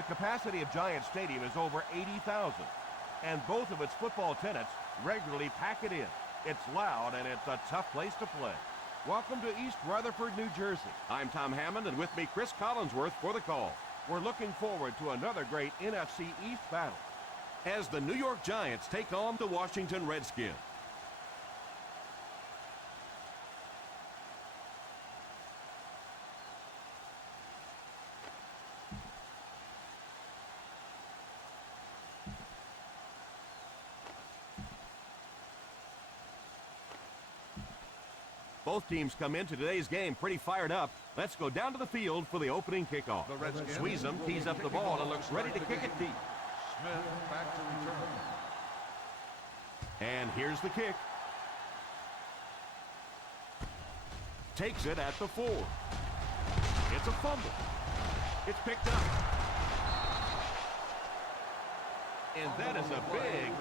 The capacity of Giant Stadium is over 80,000, and both of its football tenants regularly pack it in. It's loud, and it's a tough place to play. Welcome to East Rutherford, New Jersey. I'm Tom Hammond, and with me, Chris Collinsworth for the call. We're looking forward to another great NFC East battle as the New York Giants take on the Washington Redskins. Both teams come into today's game pretty fired up. Let's go down to the field for the opening kickoff. Sweezum tees up the ball and looks ready to kick it deep. Smith back to return. And here's the kick. Takes it at the 4. It's a fumble. It's picked up. And that is a big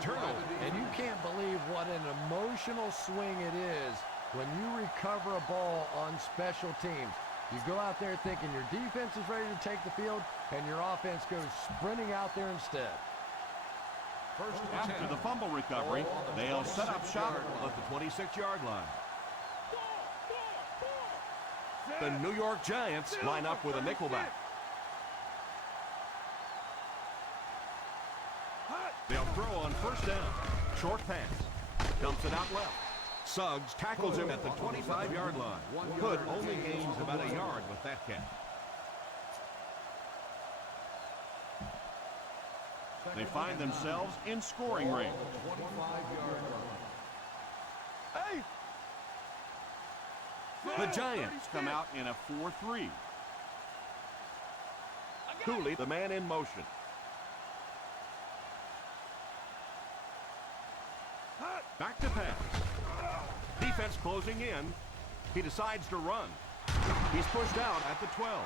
turnover. And you can't believe what an emotional swing it is when you recover a ball on special teams. You go out there thinking your defense is ready to take the field, and your offense goes sprinting out there instead. After the fumble recovery, they'll set up shop at the 26-yard line. The New York Giants line up with a nickelback. They'll throw on first down. Short pass. Dumps it out left. Suggs tackles him at the 25-yard line. Hood only gains about a yard with that catch. They find themselves in scoring range. 25-yard line. The Giants come out in a 4-3. Cooley, the man in motion. Back to pass. Defense closing in. He decides to run. He's pushed out at the 12.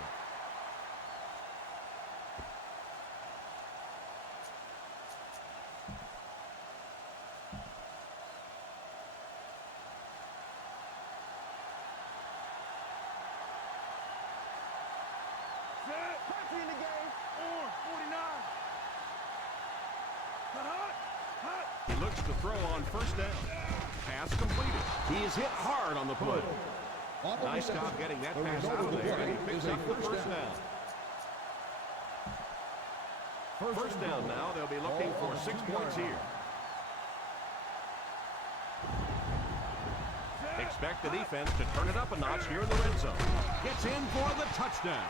Pressure in the game. 49. He looks to throw on first down. Pass completed. He is hit hard on the play. Nice job getting that pass out of there, and he picks up the first down. First down now. They'll be looking for 6 points here. Expect the defense to turn it up a notch here in the red zone. Gets in for the touchdown.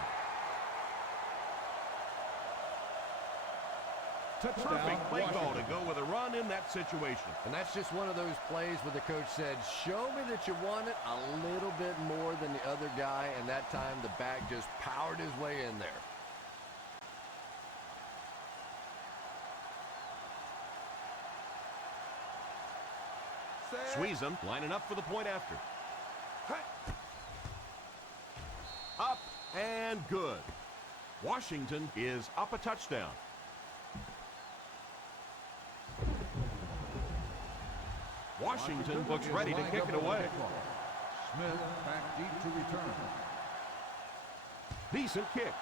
Perfect play call to go with a run in that situation. And that's just one of those plays where the coach said, show me that you want it a little bit more than the other guy, and that time the back just powered his way in there. Sweezum lining up for the point after. Up and good. Washington is up a touchdown. Washington looks ready to kick it away. Smith back deep to return. Decent kick.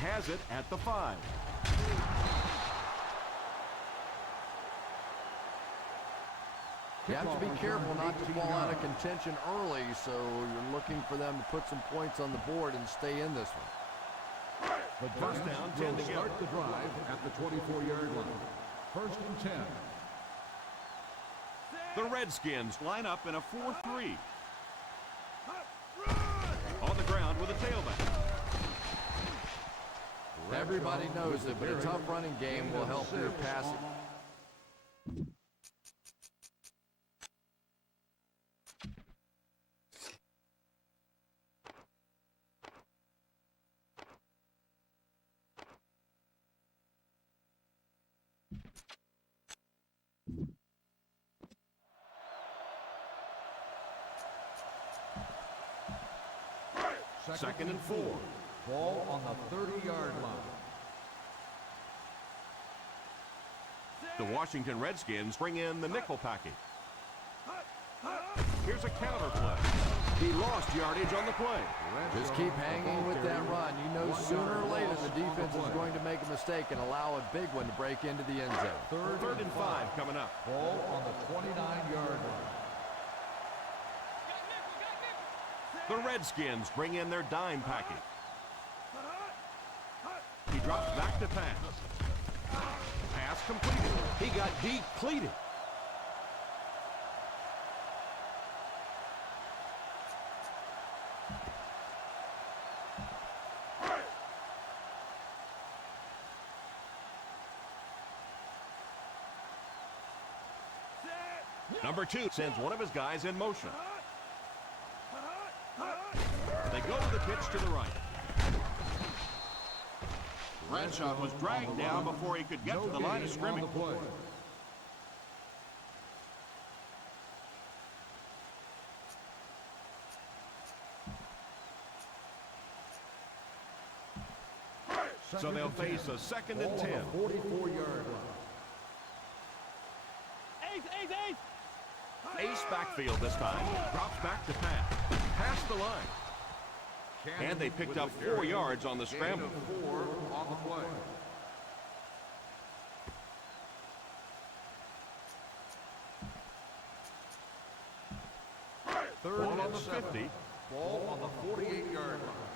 Has it at the 5. You have to be careful not to fall out of contention early, so you're looking for them to put some points on the board and stay in this one. The First down, 10 to go. Start the drive at the 24-yard line. First and 10. The Redskins line up in a 4-3. On the ground with a tailback. Everybody knows it, but a tough running game will help your passing. Second and 4. Ball on the 30-yard line. The Washington Redskins bring in the nickel package. Here's a counter play. He lost yardage on the play. Just keep hanging with that run. You know sooner or later the defense is going to make a mistake and allow a big one to break into the end zone. Third and 5 coming up. Ball on the 29-yard line. The Redskins bring in their dime package. He drops back to pass. Pass completed. He got depleted. Number 2 sends one of his guys in motion. They go to the pitch to the right. Bradshaw was dragged down before he could get to the line of scrimmage. So they'll face a 2nd and 10. 44-yard line. Ace backfield this time. Drops back to pass. Past the line. And they picked up 4 yards on the scramble. 4 on the play. Third on the 50. Ball on the 48-yard line.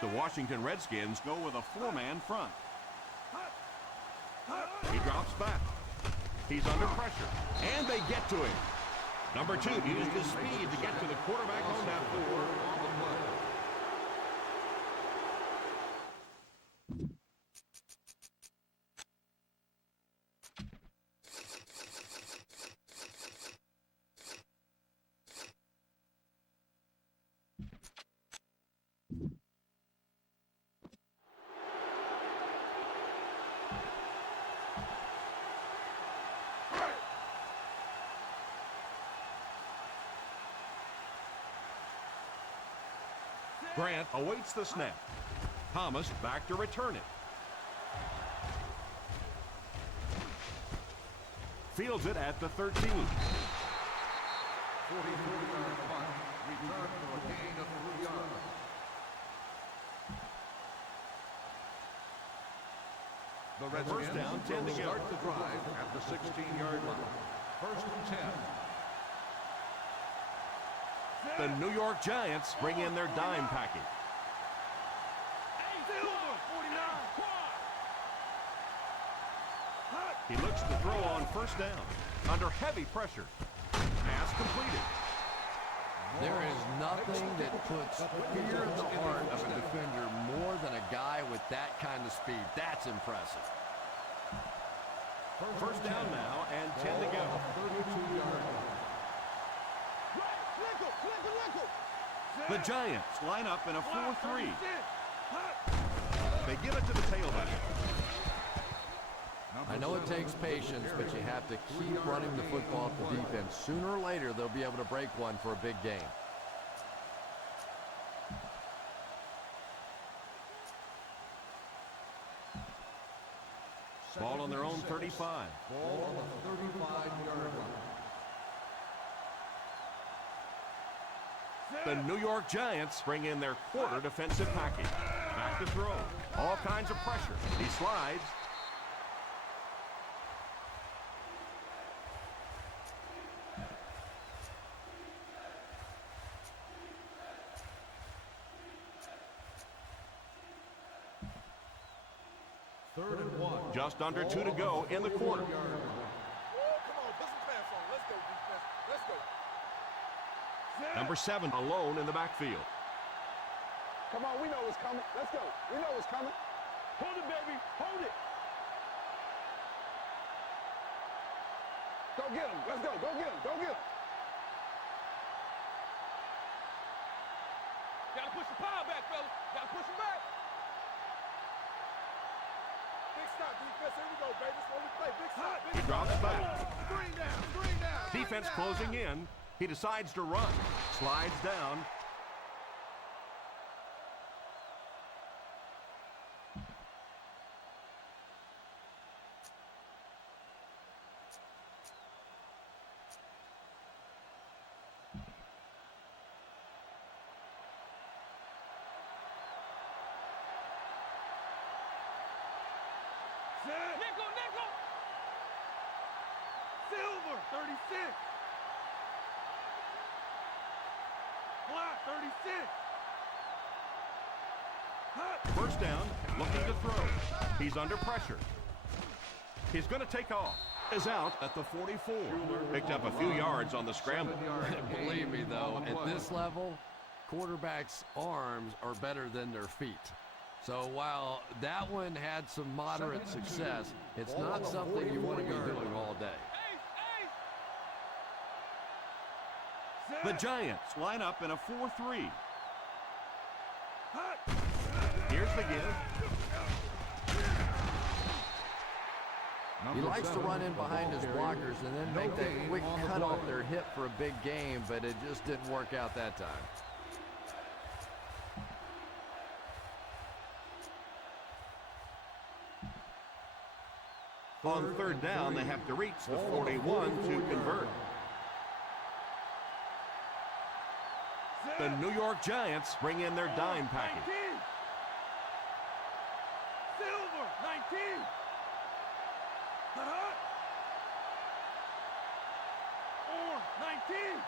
The Washington Redskins go with a 4-man front. He drops back. He's under pressure. And they get to him. Number 2 used his speed to get to the quarterback on that 4 on the play. Grant awaits the snap. Thomas back to return it. Fields it at the 13. 44-yard punt. Return for a gain of 3 yards. The Redskins First down, 10 to go. Start the drive at the 16-yard line. First and 10. The New York Giants bring in their dime package. He looks to throw on first down. Under heavy pressure. Pass completed. There is nothing that puts fear in the heart of a defender more than a guy with that kind of speed. That's impressive. First down now and 10 to go. 32-yard line. The Giants line up in a 4-3. They give it to the tailback. I know it takes patience, but you have to keep running the football at the defense. Sooner or later, they'll be able to break one for a big gain. Ball on their own 35. Ball on the 35-yard line. The New York Giants bring in their quarter defensive package. Back to throw. All kinds of pressure. He slides. Third and 1. Just under 2 to go in the quarter. Come on, put some pants on. Let's go, defense. Let's go. Number 7 alone in the backfield. Come on, we know what's coming. Let's go. We know what's coming. Hold it, baby. Hold it. Go get him. Let's go. Go get him. Go get him. Gotta push the power back, fellas. Gotta push him back. Big stop, defense. Here we go, baby. That's what we play. Big stop. Big He drops back. Screen down. Screen down. Defense closing in. He decides to run. Slides down. Set. Nickel, nickel. Silver, 36. Black, 36. Hut. First down, looking to throw. He's under pressure. He's going to take off. Is out at the 44. Picked up a few yards on the scramble. Believe me, though, at this level, quarterbacks' arms are better than their feet. So while that one had some moderate success, it's not something you want to be doing all day. The Giants line up in a 4-3. Here's the give. He likes to run in behind his blockers and then make that quick cut off their hip for a big game, but it just didn't work out that time. On third down, they have to reach the 41 to convert. The New York Giants bring in their dime package. 19. Silver, 19. Hut. Or 19.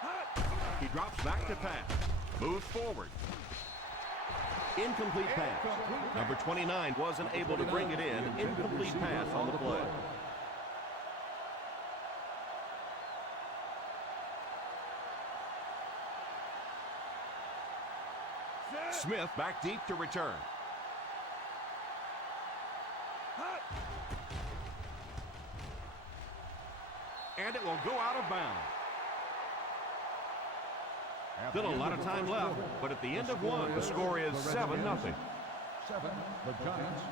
Hut. He drops back to pass. Moves forward. Incomplete pass. Number 29 wasn't able to bring it in. Incomplete pass on the play. Smith back deep to return. And it will go out of bounds. Still a lot of time left, but at the end of one, the score is 7-0. 7, the Giants.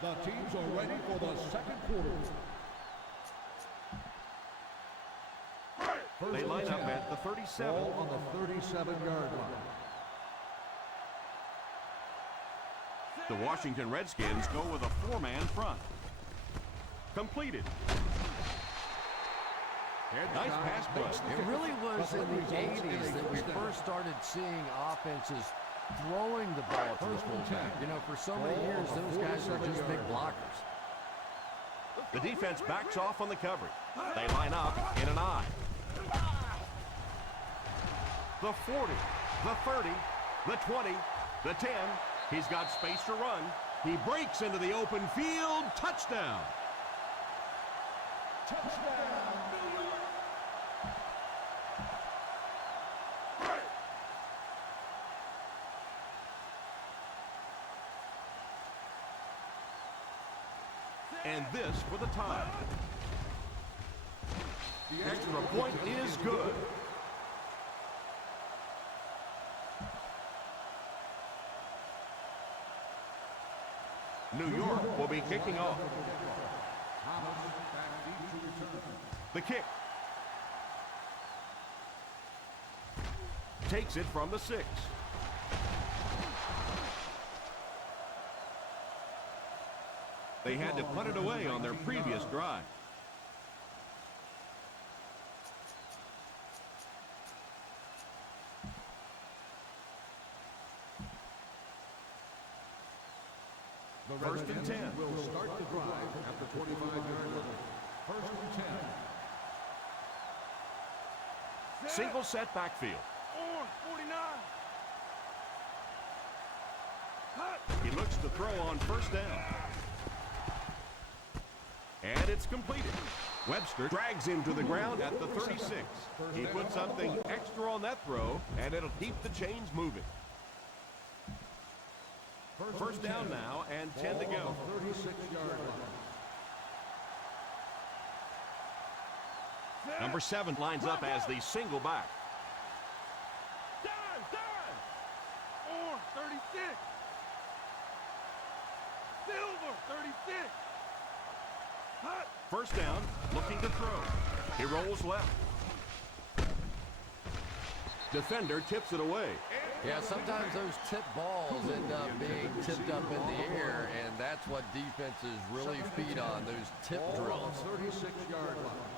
The teams are ready for the second quarter. They line up at the 37. Ball on the 37-yard line. The Washington Redskins go with a four-man front. Completed. Nice pass play. It really was in the 80s that we first started seeing offenses throwing the ball to the fullback. You know, for so many years, those guys are just big blockers. The defense backs off on the coverage. They line up in an I. The 40, the 30, the 20, the 10. He's got space to run. He breaks into the open field. Touchdown. And this for the tie. The extra point is good. New York will be kicking off. The kick. Takes it from the 6. They had to put it away on their previous drive. First and 10. Will start the drive at the 25-yard line. First and 10. Single set backfield. Or 49. Hut. He looks to throw on first down. And it's completed. Webster drags him to the ground at the 36. He put something extra on that throw, and it'll keep the chains moving. First down now, and 10 to go. 36-yard line. Number 7 lines up as the single back. Dive. Or 36. Silver, 36. Hut. First down, looking to throw. He rolls left. Defender tips it away. Yeah, sometimes those tip balls end up being tipped up in the air, and that's what defenses really feed on, those tip drills. 36-yard line.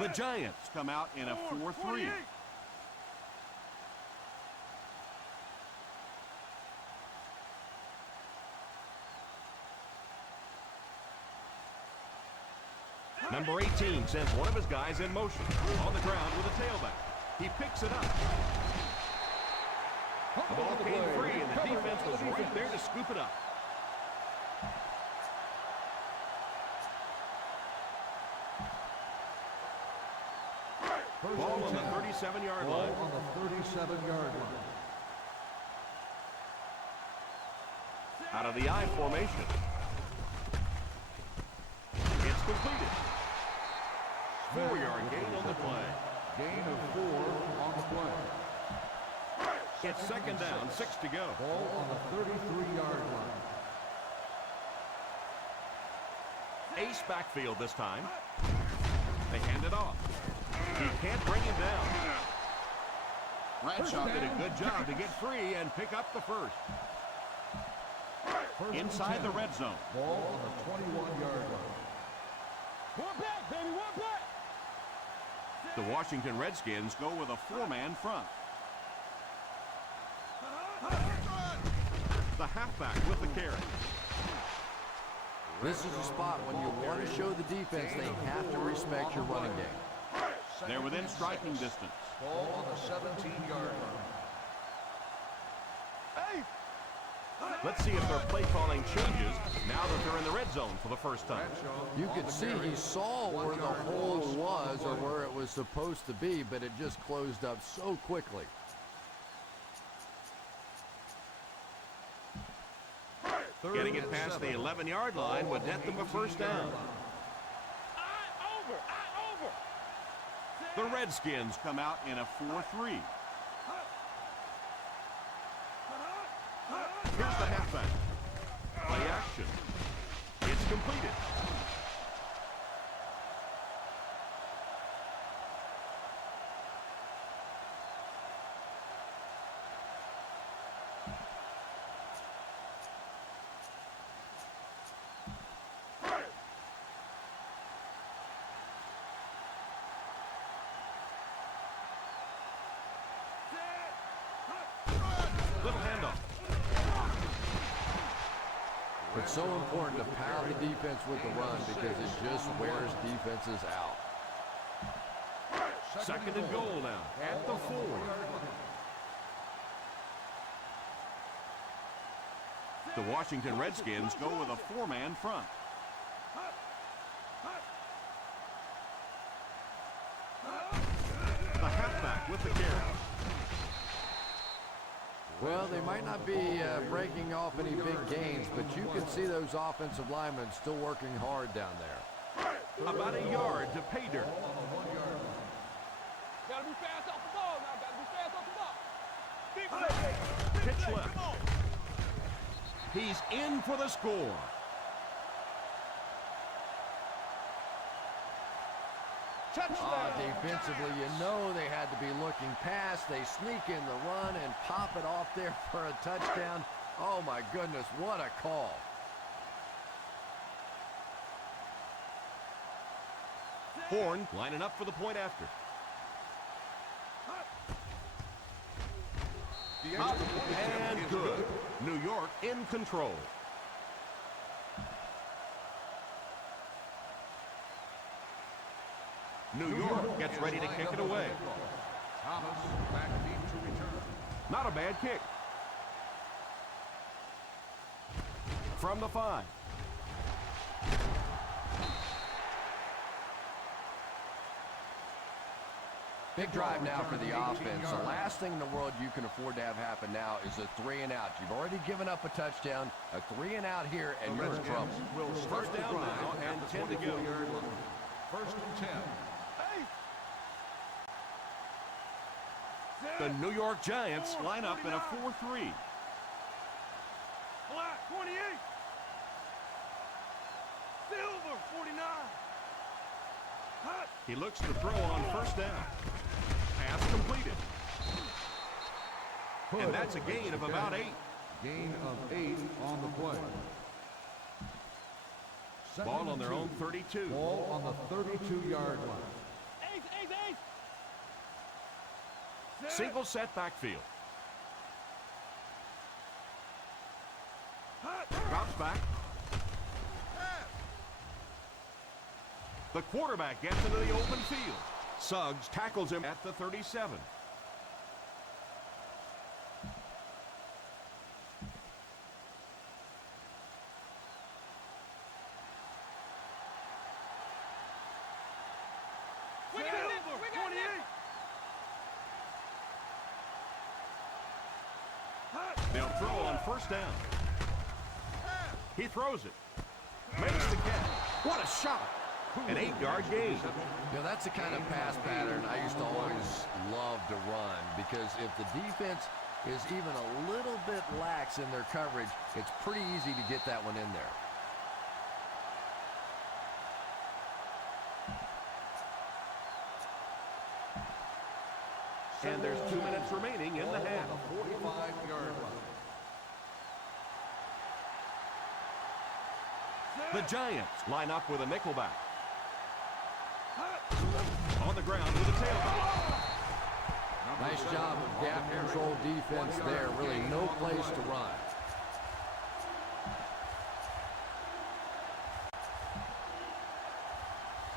The Giants come out in a 4-3. Number 18 sends one of his guys in motion. On the ground with a tailback. He picks it up. The ball came free, and the defense was right there to scoop it up. Ball on the 37-yard line. Ball on the 37-yard line. Out of the I formation. It's completed. 4-yard gain on the play. Gain of 4 on the play. It's second down, 6 to go. Ball on the 33-yard line. Ace backfield this time. They hand it off. He can't bring him down. Bradshaw did a good job to get free and pick up the first. Inside the red zone. Ball on the 21-yard line. One back, baby, one back. The Washington Redskins go with a 4-man front. The halfback with the carry. This is a spot when you want to show the defense they have to respect your running game. They're within striking distance. Ball on the 17-yard line. Hey! Let's see if their play calling changes now that they're in the red zone for the first time. You could see he saw where the hole was or where it was supposed to be, but it just closed up so quickly. Getting it past the 11-yard line would net them a first down. The Redskins come out in a 4-3. Here's the halfback. Play action. It's completed. Little handoff. It's so important to pound the defense with the run because it just wears defenses out. Second and goal now at the 4. The Washington Redskins go with a 4-man front. The halfback with the carry. Well, they might not be breaking off any big gains, but you can see those offensive linemen still working hard down there. About a yard to pay dirt. Gotta be fast off the ball now. Gotta be fast off the ball. Pitch left. He's in for the score. Defensively, you know they had to be looking past. They sneak in the run and pop it off there for a touchdown. Oh, my goodness, what a call. Horn lining up for the point after. And good. New York in control. New York gets ready to kick it away. Thomas back deep to return. Not a bad kick. From the 5. Big drive now for the offense. The last thing in the world you can afford to have happen now is a 3-and-out. You've already given up a touchdown, a 3-and-out here, and you're in trouble. First down now and 10 to go. First and 10. The New York Giants line up in a 4-3. Black 28. Silver 49. Hot. He looks to throw on first down. Pass completed. And that's a gain of about 8. Gain of 8 on the play. Ball on their own 32. Ball on the 32-yard line. Ace. Single set backfield. Drops back. The quarterback gets into the open field. Suggs tackles him at the 37. They'll throw on first down. He throws it. Makes the catch. What a shot. An 8-yard gain. You know, that's the kind of pass pattern I used to always love to run, because if the defense is even a little bit lax in their coverage, it's pretty easy to get that one in there. And there's 2 minutes remaining in the half. 45-yard line. The Giants line up with a nickelback. On the ground with a tailback. Nice job of gap control defense there. Really no place to run.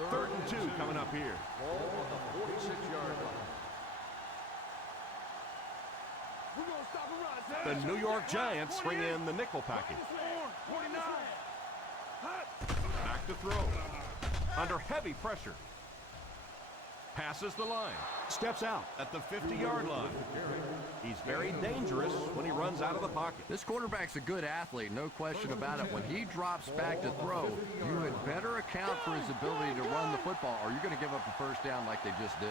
Third and 2 coming up here. Ball on the 46-yard line. The New York Giants bring in the nickel package. Back to throw. Under heavy pressure. Passes the line. Steps out at the 50-yard line. He's very dangerous when he runs out of the pocket. This quarterback's a good athlete, no question about it. When he drops back to throw, you had better account for his ability to run the football, or you're going to give up a first down like they just did.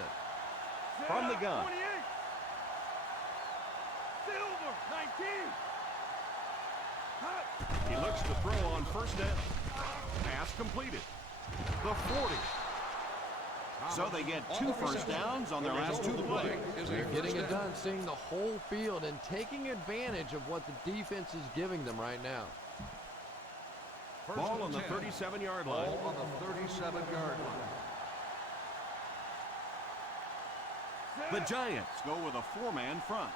From the gun. He looks to throw on first down. Pass completed. The 40. So they get 2 first downs on their last 2 plays. They're getting it done, seeing the whole field and taking advantage of what the defense is giving them right now. Ball on the 37-yard line. Ball on the 37-yard line. The Giants go with a 4-man front.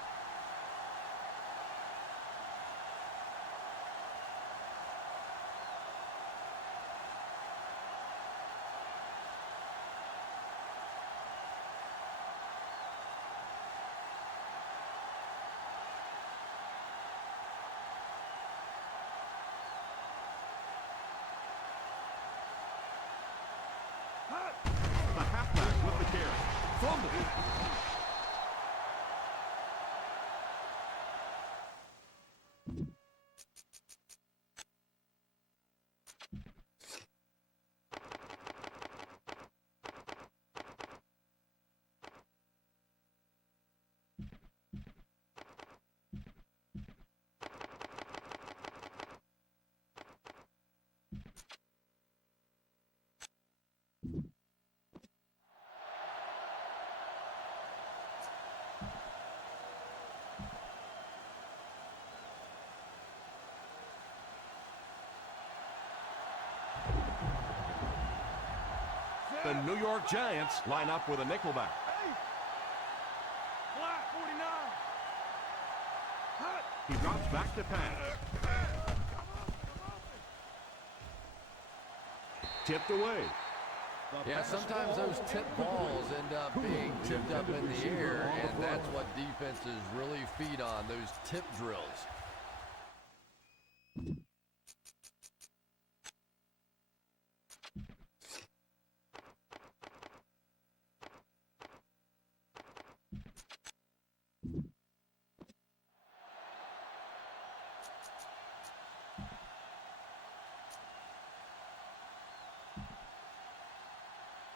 The halfback with the carry. Fumble. The New York Giants line up with a nickelback. He drops back to pass. Tipped away. Yeah, sometimes those tipped balls end up being tipped up in the air, and that's what defenses really feed on, those tip drills.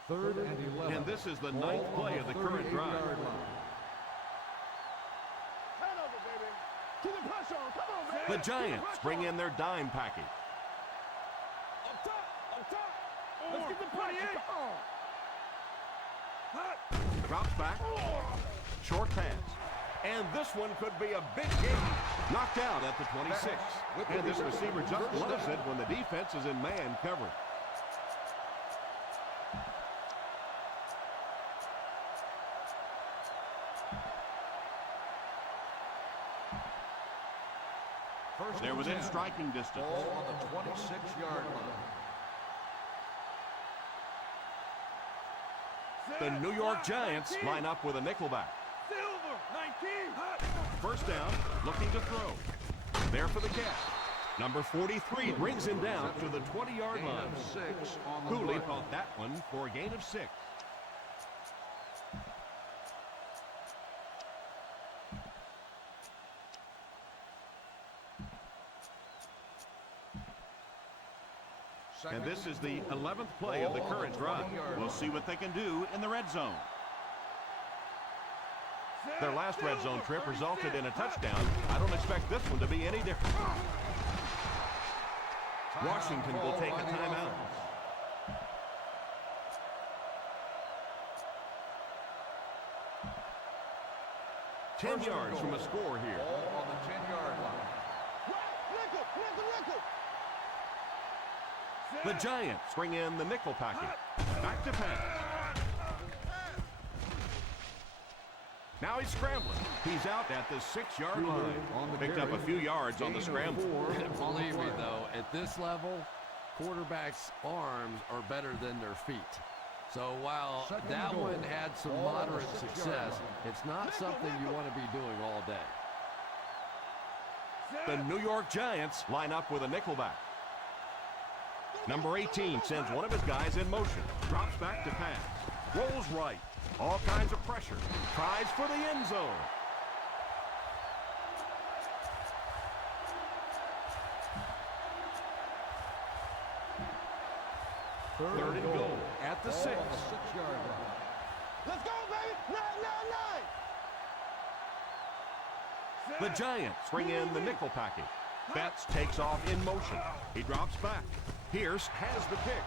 Third and 11. And this is the 9th play of the current drive. Hand over, baby. Keep the pressure on. Come on, baby. The Giants bring in their dime package. Up top, up top. Let's get the pressure. Come on. Drops back. Short pass. And this one could be a big game. Knocked out at the 26. And this receiver just loves it when the defense is in man coverage. They're within striking distance. Ball on the 26-yard line. The New York Giants line up with a nickelback. Silver, 19. First down, looking to throw. There for the catch. Number 43 brings him down to the 20-yard line. 6 on the Cooley play. caught that one for a gain of 6. And this is the 11th play of the current drive. We'll see what they can do in the red zone. Their last red zone trip resulted in a touchdown. I don't expect this one to be any different. Washington will take a timeout. Ten yards from a score here. Ball on the 10-yard line. The Giants bring in the nickel package. Back to pass. Now he's scrambling. He's out at the 6-yard line. Picked up a few yards on the scramble. Believe me, though, at this level, quarterbacks' arms are better than their feet. So while that one had some moderate success, it's not something you want to be doing all day. The New York Giants line up with a nickelback. Number 18 sends one of his guys in motion. Drops back to pass. Rolls right. All kinds of pressure. Tries for the end zone. Third and goal at the 6. Ball on the 6-yard line. Let's go, baby. 9, 9, 9. The Giants bring in the nickel package. Betts takes off in motion. He drops back. Pierce has the pick.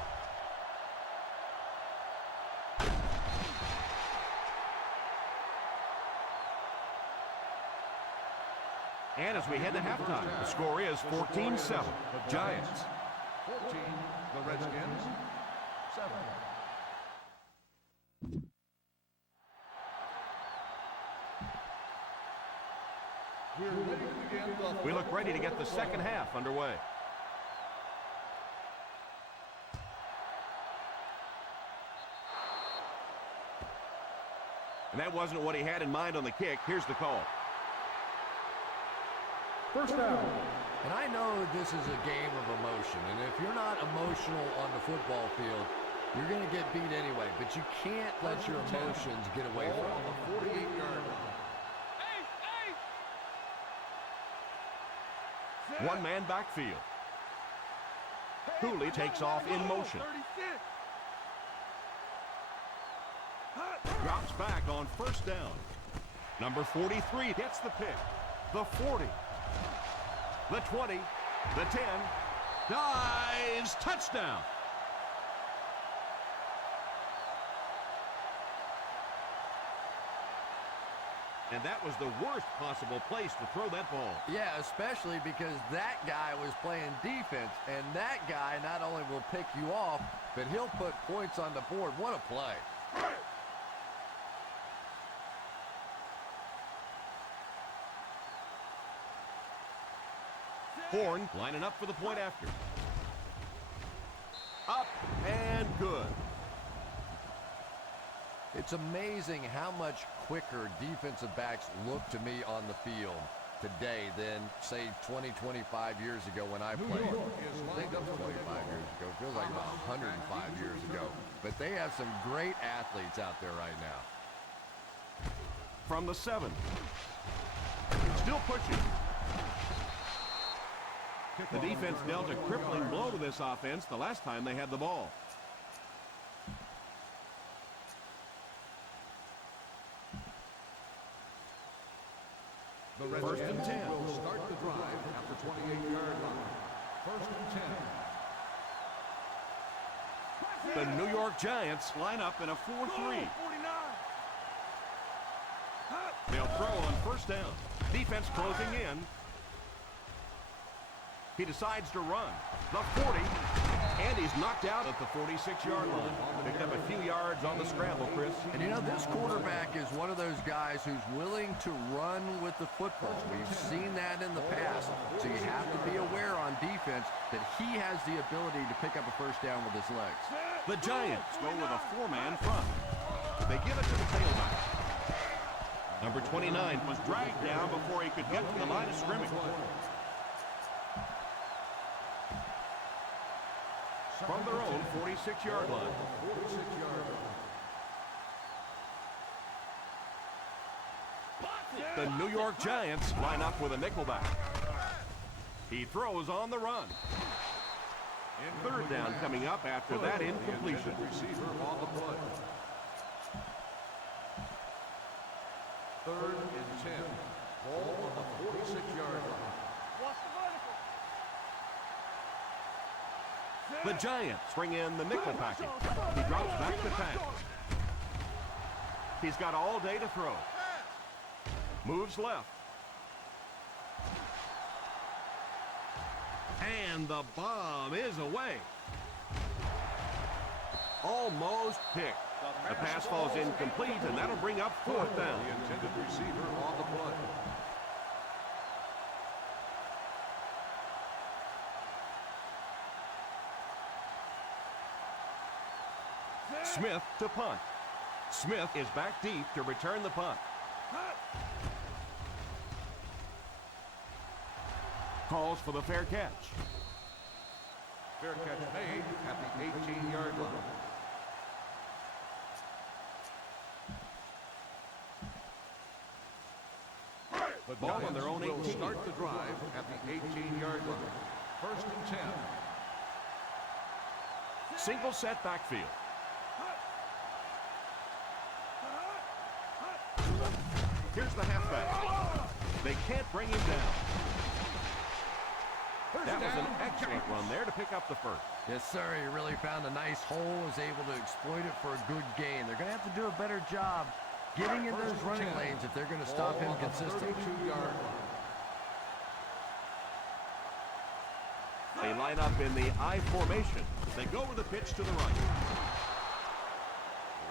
And as we head to halftime, the score is 14-7. Giants. 14, the Redskins. 7. We're ready to begin the We look ready to get the second half underway. And that wasn't what he had in mind on the kick. Here's the call. first down. And I know this is a game of emotion, and if you're not emotional on the football field, you're going to get beat anyway, but you can't let your emotions get away from Ball you. on the 48-yard line. One man backfield. Cooley takes off in motion. 36. Drops back on first down. Number 43 gets the pick. The 40. The 20. The 10. Dives. Touchdown. And that was the worst possible place to throw that ball. Yeah, especially because that guy was playing defense, and that guy not only will pick you off, but he'll put points on the board. What a play. Horn lining up for the point after. Up and good. It's amazing how much quicker defensive backs look to me on the field today than, say, 20, 25 years ago when I played. I think that was 25 years ago. It feels like about 105 years ago. But they have some great athletes out there right now. From the 7. Still pushing. The defense dealt a crippling blow to this offense the last time they had the ball. The First and Redskins 10. will start the drive at the 28-yard line. First and 10. The New York Giants line up in a 4-3. 49. They'll throw on first down. Defense closing in. He decides to run. The 40. And he's knocked out at the 46-yard line. Picked up a few yards on the scramble, Chris. And you know, this quarterback is one of those guys who's willing to run with the football. We've seen that in the past. So you have to be aware on defense that he has the ability to pick up a first down with his legs. The Giants go with a 4-man front. They give it to the tailback. Number 29 was dragged down before he could get to the line of scrimmage. From their own 46-yard line. The New York Giants line up with a nickelback. He throws on the run. Third down coming up after that incompletion. Receiver on the play. 3rd and 10. Ball on the 46-yard line. The Giants bring in the nickel package. He drops back to pass. He's got all day to throw. Moves left. And the bomb is away. Almost picked. The pass falls incomplete, and that'll bring up 4th down. The intended receiver on the play. Smith to punt. Smith is back deep to return the punt. Calls for the fair catch. Fair catch made at the 18-yard line. The Ball on their own 18. will start the drive at the 18-yard line. 1st and 10. Single set backfield. Here's the halfback. They can't bring him down. That was an excellent run there to pick up the first. Yes, sir. He really found a nice hole, was able to exploit it for a good gain. They're going to have to do a better job getting in those running lanes if they're going to stop him consistently. 32-yard line. They line up in the I formation. They go with a pitch to the right.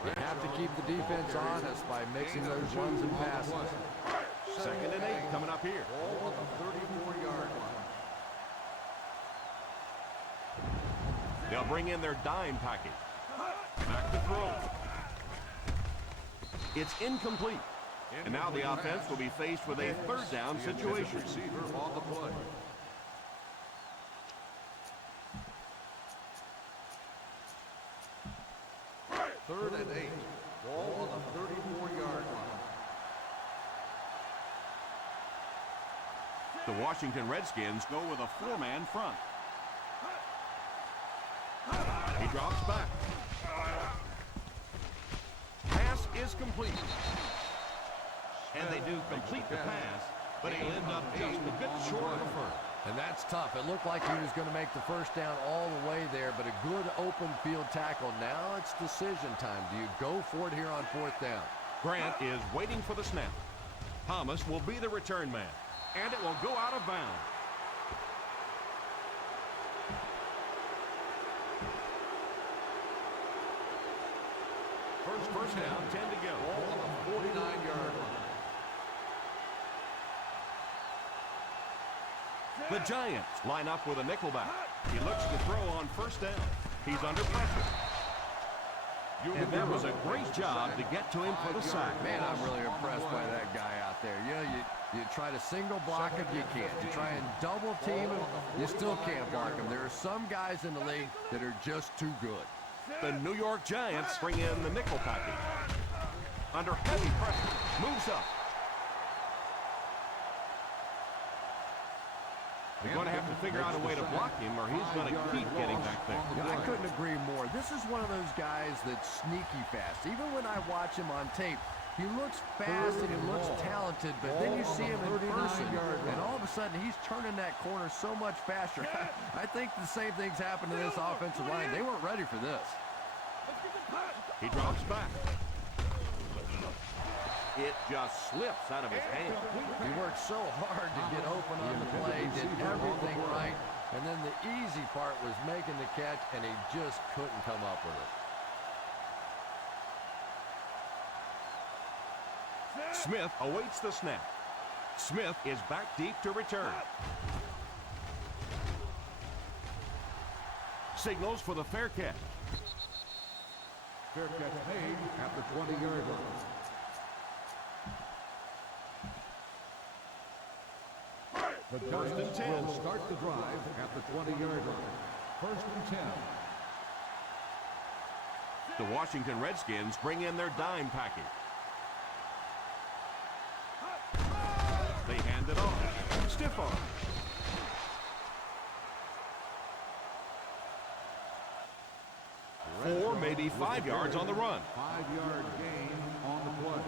You have to keep the defense honest by mixing those runs and passes. 2nd and 8 coming up here. Ball on the 34-yard line. They'll bring in their dime package. Back to throw. It's incomplete. And now the offense will be faced with a 3rd down situation. Receiver on the play. Third and 8. Ball on the 34-yard line. The Washington Redskins go with a 4-man front. He drops back. Pass is complete. And they do complete the pass, but he'll end up just a bit short of the first. And that's tough. It looked like he was going to make the 1st down all the way there, but a good open field tackle. Now it's decision time. Do you go for it here on 4th down? Grant is waiting for the snap. Thomas will be the return man, and it will go out of bounds. First down, 10 to go. Ball on the 49-yard line. The Giants line up with a nickelback. He looks to throw on 1st down. He's under pressure. And that was a great job to get to him for the sack. Man, I'm really impressed by that guy out there. You know, you try to single block him, you can't. You try and double team him, you still can't block him. There are some guys in the league that are just too good. The New York Giants bring in the nickel package. Under heavy pressure, moves up. They're going to have to figure out a way to block him, or he's going to keep getting back there. Yeah, I couldn't agree more. This is one of those guys that's sneaky fast. Even when I watch him on tape, he looks fast and he looks talented, but then you see him in person, and all of a sudden he's turning that corner so much faster. I think the same thing's happened to this offensive line. They weren't ready for this. He drops back. It just slips out of his hand. He worked so hard to get open on the play, did everything right, and then the easy part was making the catch, and he just couldn't come up with it. Smith awaits the snap. Smith is back deep to return. Signals for the fair catch. Fair catch made at the 20-yard line. The Giants will start the drive at the 20-yard line. First and 10. The Washington Redskins bring in their dime package. They hand it off. Stiff arm. Four, maybe 5 yards on the run. 5-yard gain on the play.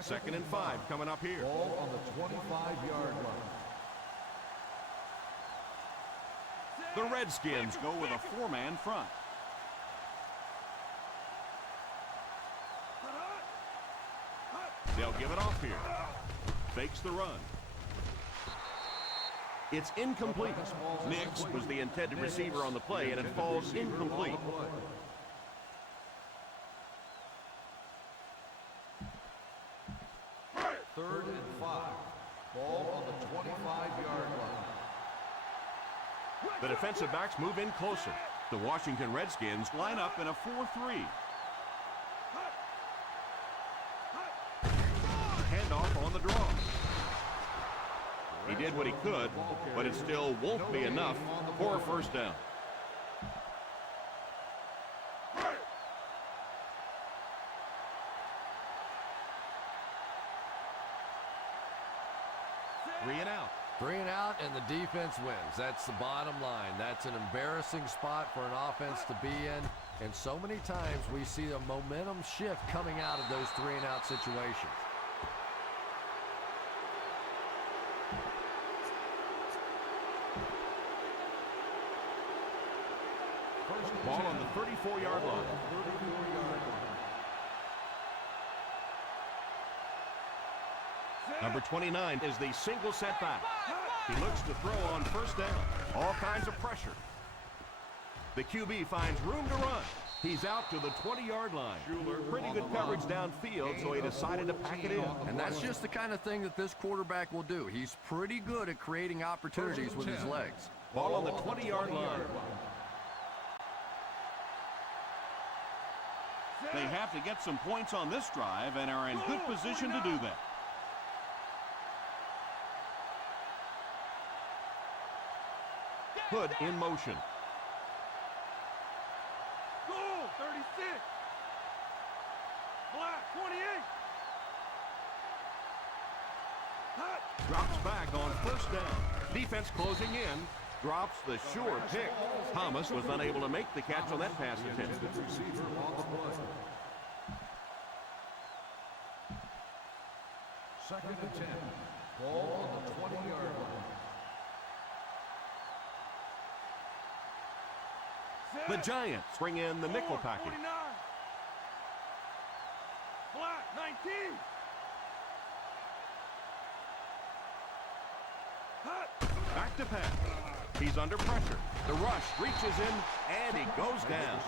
Second and 5 coming up here. Ball on the 25-yard line. The Redskins go with a four-man front. They'll give it off here. Fakes the run. It's incomplete. Nix was the intended receiver on the play, and it falls incomplete. Third and 5. Ball on the 25-yard line. The defensive backs move in closer. The Washington Redskins line up in a 4-3. Handoff on the draw. He did what he could, but it still won't be enough for a first down. Three and out. 3 and out, and the defense wins. That's the bottom line. That's an embarrassing spot for an offense to be in, and so many times we see a momentum shift coming out of those 3 and out situations. Ball on the 34-yard line. Number 29 is the single setback. He looks to throw on first down. All kinds of pressure. The QB finds room to run. He's out to the 20-yard line. Pretty good coverage downfield, so he decided to pack it in. And that's just the kind of thing that this quarterback will do. He's pretty good at creating opportunities with his legs. Ball on the 20-yard line. They have to get some points on this drive and are in good position to do that. Hood in motion. Goal, 36. Black, 28. Hot. Drops back on first down. Defense closing in. Drops the sure pick. Thomas was unable to make the catch on that pass attempt. Receiver on the play. Second and 10. Ball on the 20-yard line. The Giants bring in the nickel package. 49. Black, 19. Hot. Back to pass. He's under pressure. The rush reaches in, and he goes down.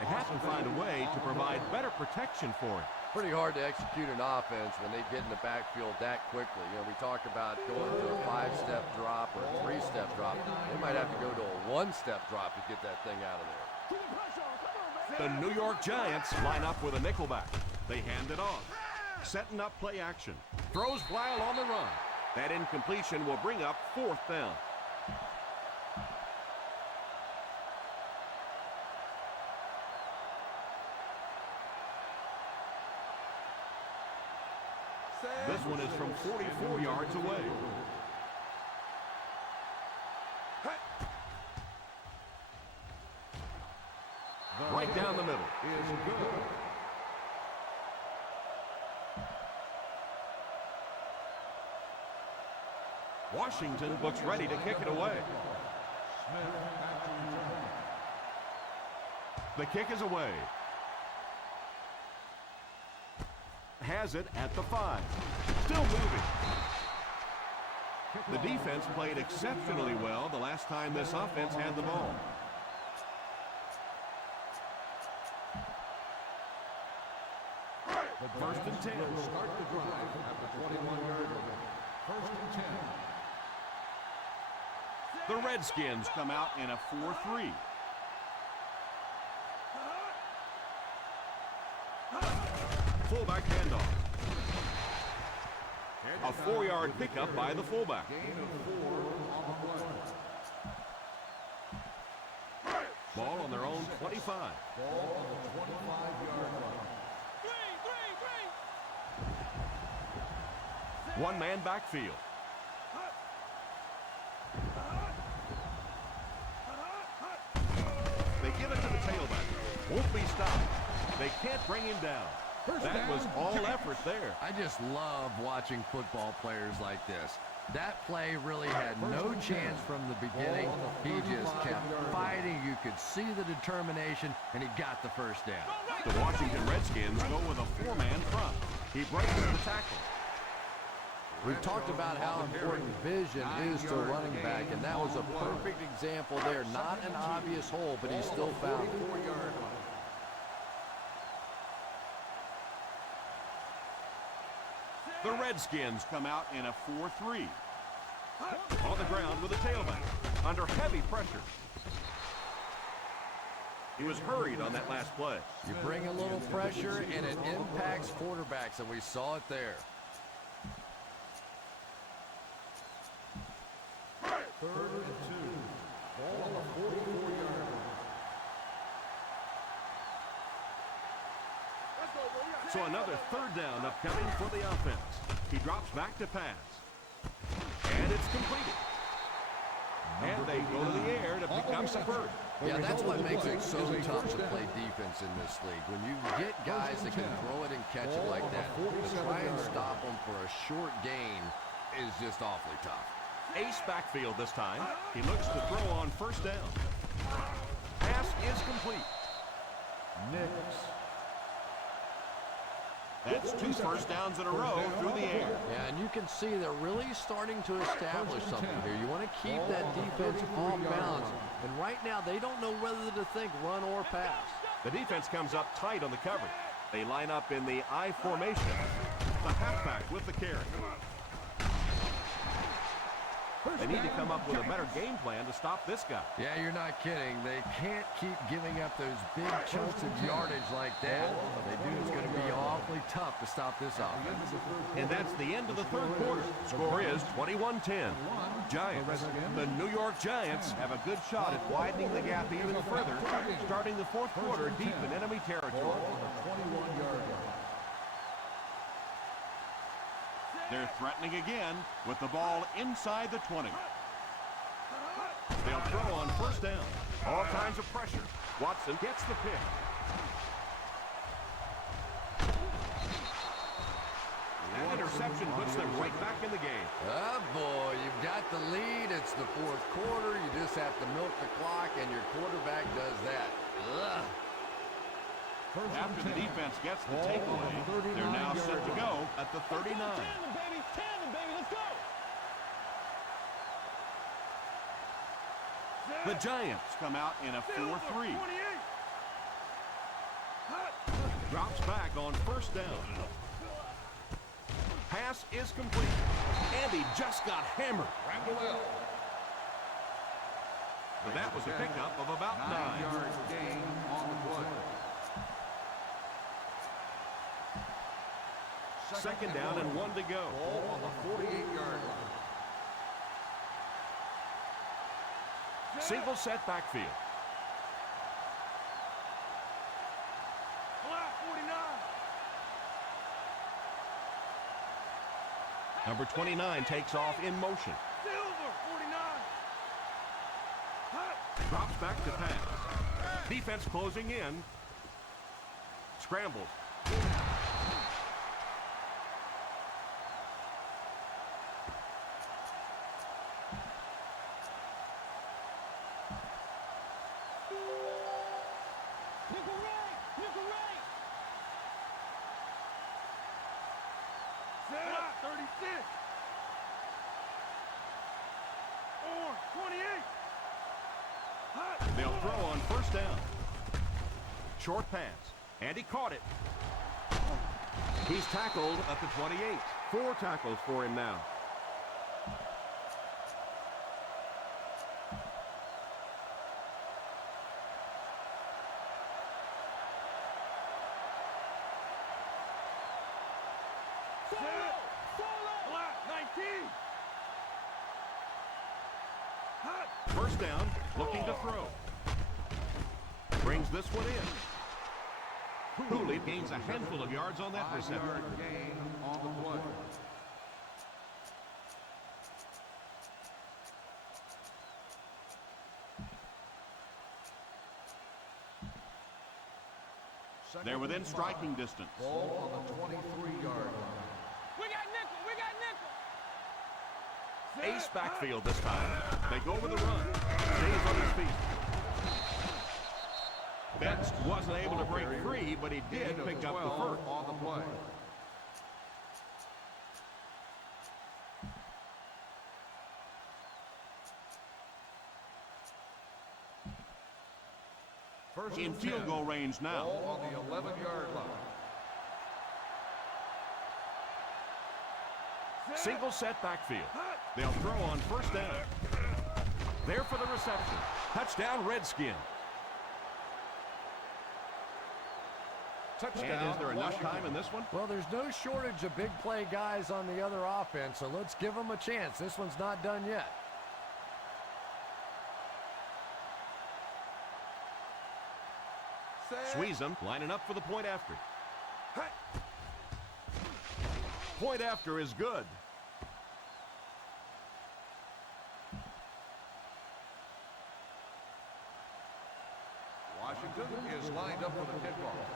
They have to find a way to provide better protection for him. Pretty hard to execute an offense when they get in the backfield that quickly. You know, we talk about going to a 5-step drop or a 3-step drop. They might have to go to a 1-step drop to get that thing out of there. The New York Giants line up with a nickelback. They hand it off. Setting up play action. Throws while on the run. That incompletion will bring up fourth down. This one is from 44 yards away. Right down the middle. Is good. Washington looks ready to kick it away. Smith at the return. The kick is away. Has it at the 5. Still moving. The defense played exceptionally well the last time this offense had the ball. First and 10. Will start the drive at the 21-yard line. First and 10. The Redskins come out in a 4-3. Fullback handoff. A 4-yard pickup by the fullback. Gain of 4 on the play. Ball on their own 25. Ball on the 25-yard line. One-man backfield. They give it to the tailback. Won't be stopped. They can't bring him down. That was all effort there. I just love watching football players like this. That play really had no chance from the beginning. He just kept fighting. You could see the determination, and he got the first down. The Washington Redskins go with a 4-man front. He breaks the tackle. We've talked about how important vision is to a running back, and that was a perfect example there. Not an obvious hole, but he still found it. The Redskins come out in a 4-3. On the ground with the tailback. Under heavy pressure. He was hurried on that last play. You bring a little pressure, and it impacts quarterbacks, and we saw it there. Third and 2. Ball on the 44-yard line. So another third down upcoming for the offense. He drops back to pass. And it's completed. And they go to the air to pick up the first. Yeah, that's what makes it so tough to play defense in this league. When you get guys that can throw it and catch it like that, to try and stop them for a short gain is just awfully tough. Ace backfield this time. He looks to throw on first down. Pass is complete. Nicks. That's 2 first downs in a row through the air. Yeah, and you can see they're really starting to establish something here. You want to keep that defense off balance. And right now, they don't know whether to think run or pass. The defense comes up tight on the cover. They line up in the I formation. The halfback with the carry. They need to come up with a better game plan to stop this guy. Yeah, you're not kidding. They can't keep giving up those big chunks of yardage like that. If they do, it's going to be awfully tough to stop this offense. And that's the end of the third quarter. Score is 21-10. Giants. The New York Giants have a good shot at widening the gap even further, starting the fourth quarter deep in enemy territory. On the 21-yard line. They're threatening again with the ball inside the 20. They'll throw on first down. All kinds of pressure. Watson gets the pick. That interception puts them right back in the game. Oh, boy, you've got the lead. It's the fourth quarter. You just have to milk the clock, and your quarterback does that. Ugh. After the defense gets the takeaway, they're now set to go at the 39. Tandem, baby, let's go. The Giants come out in a 4-3. Drops back on first down. Pass is complete. And he just got hammered. Randall. But that was a pickup of about 9. 9-yard gain on the play. Second down and 1 to go. Ball on the 48-yard line. Single set backfield. Number 29 takes off in motion. Drops back to pass. Defense closing in. Scrambles. They'll throw on first down. Short pass. And he caught it. He's tackled at the 28. 4 tackles for him now. First down, looking to throw. Brings this one in. Hooley gains a handful of yards on that reception. 5-yard gain on the play. They're within striking distance. Ball on the 23-yard line. We got nickel. We got nickel. Ace backfield this time. They go with the run. Stays on his feet. Betts wasn't able to break free, but he did pick up the first. On the play. First In and field 10. goal range now. Ball on the 11-yard line. Single set backfield. They'll throw on first down. There for the reception. Touchdown, Redskin. Touchdown. And is there enough Washington. time in this one? Well, there's no shortage of big play guys on the other offense, so let's give them a chance. This one's not done yet. Squeeze them, lining up for the point after. Point after is good. Washington is lined up for the kickoff.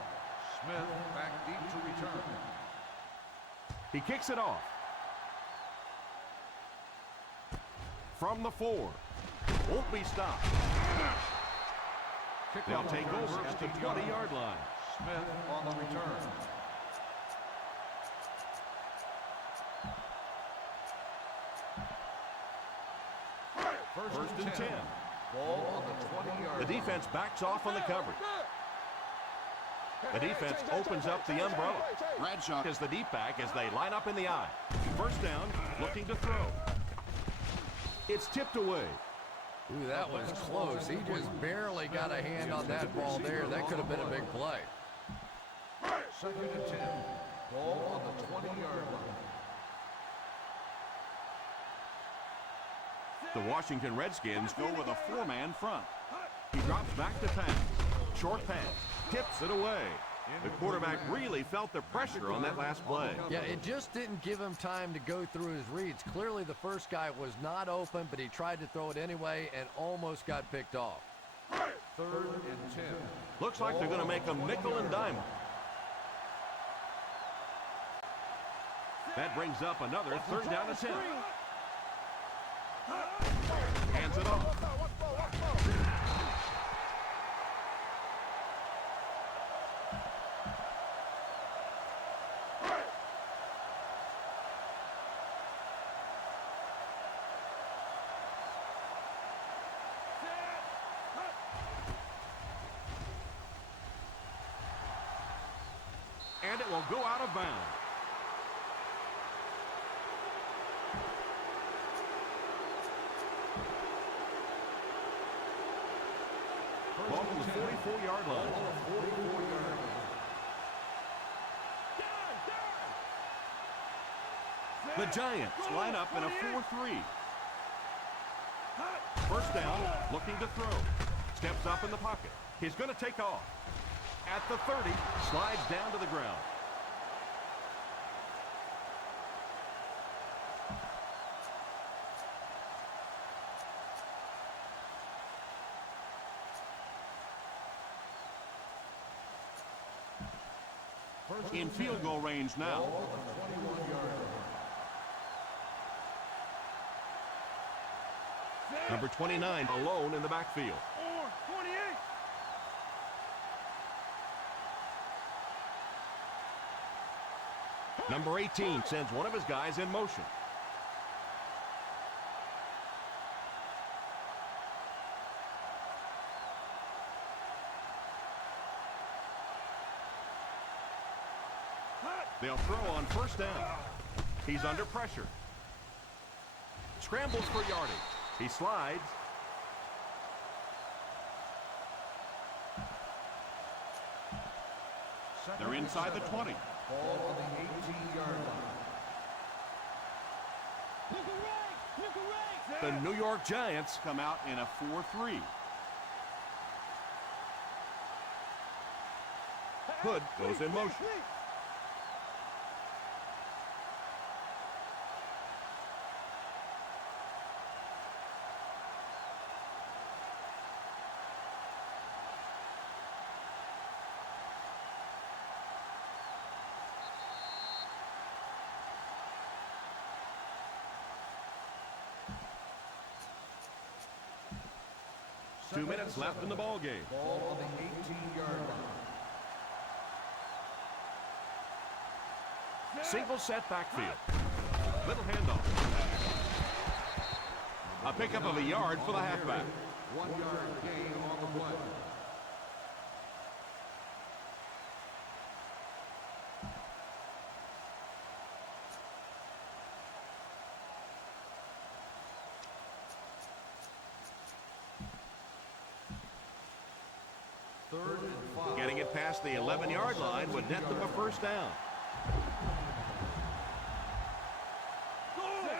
Smith back deep to return. He kicks it off. From the 4. Won't be stopped. They'll take over at the 20-yard line. Smith on the return. First and 10. Ball on the 20-yard The defense backs off on the coverage. The defense opens up the umbrella. Bradshaw Is the deep back as they line up in the eye. First down, looking to throw. It's tipped away. Ooh, that was close. He just barely got a hand on that ball there. That could have been a big play. Second and 10. Ball on the 20-yard line. The Washington Redskins go with a 4-man front. He drops back to pass. Short pass. Tips it away. The quarterback really felt the pressure on that last play. Yeah, it just didn't give him time to go through his reads. Clearly the first guy was not open, but he tried to throw it anyway and almost got picked off. Third and 10. Looks like they're going to make them nickel and dime. That brings up another third down attempt. Hands it off. And it will go out of bounds. Ball from the 44-yard line. The Giants line up in a 4-3. First down, looking to throw. Steps up in the pocket. He's going to take off. At the 30, slides down to the ground. In field goal range now. Number 29 alone in the backfield. Number 18 sends one of his guys in motion. They'll throw on first down. He's under pressure. Scrambles for yardage. He slides. They're inside the 20. Ball on the 18-yard line. The New York Giants come out in a 4-3. Hood goes in motion. Two minutes left in the ball game. Ball on the 18-yard line. Single set backfield. Little handoff. A pickup of a yard for the halfback. 1 yard gain on the play. Third and 5. Getting it past the 11-yard line would net them a first down.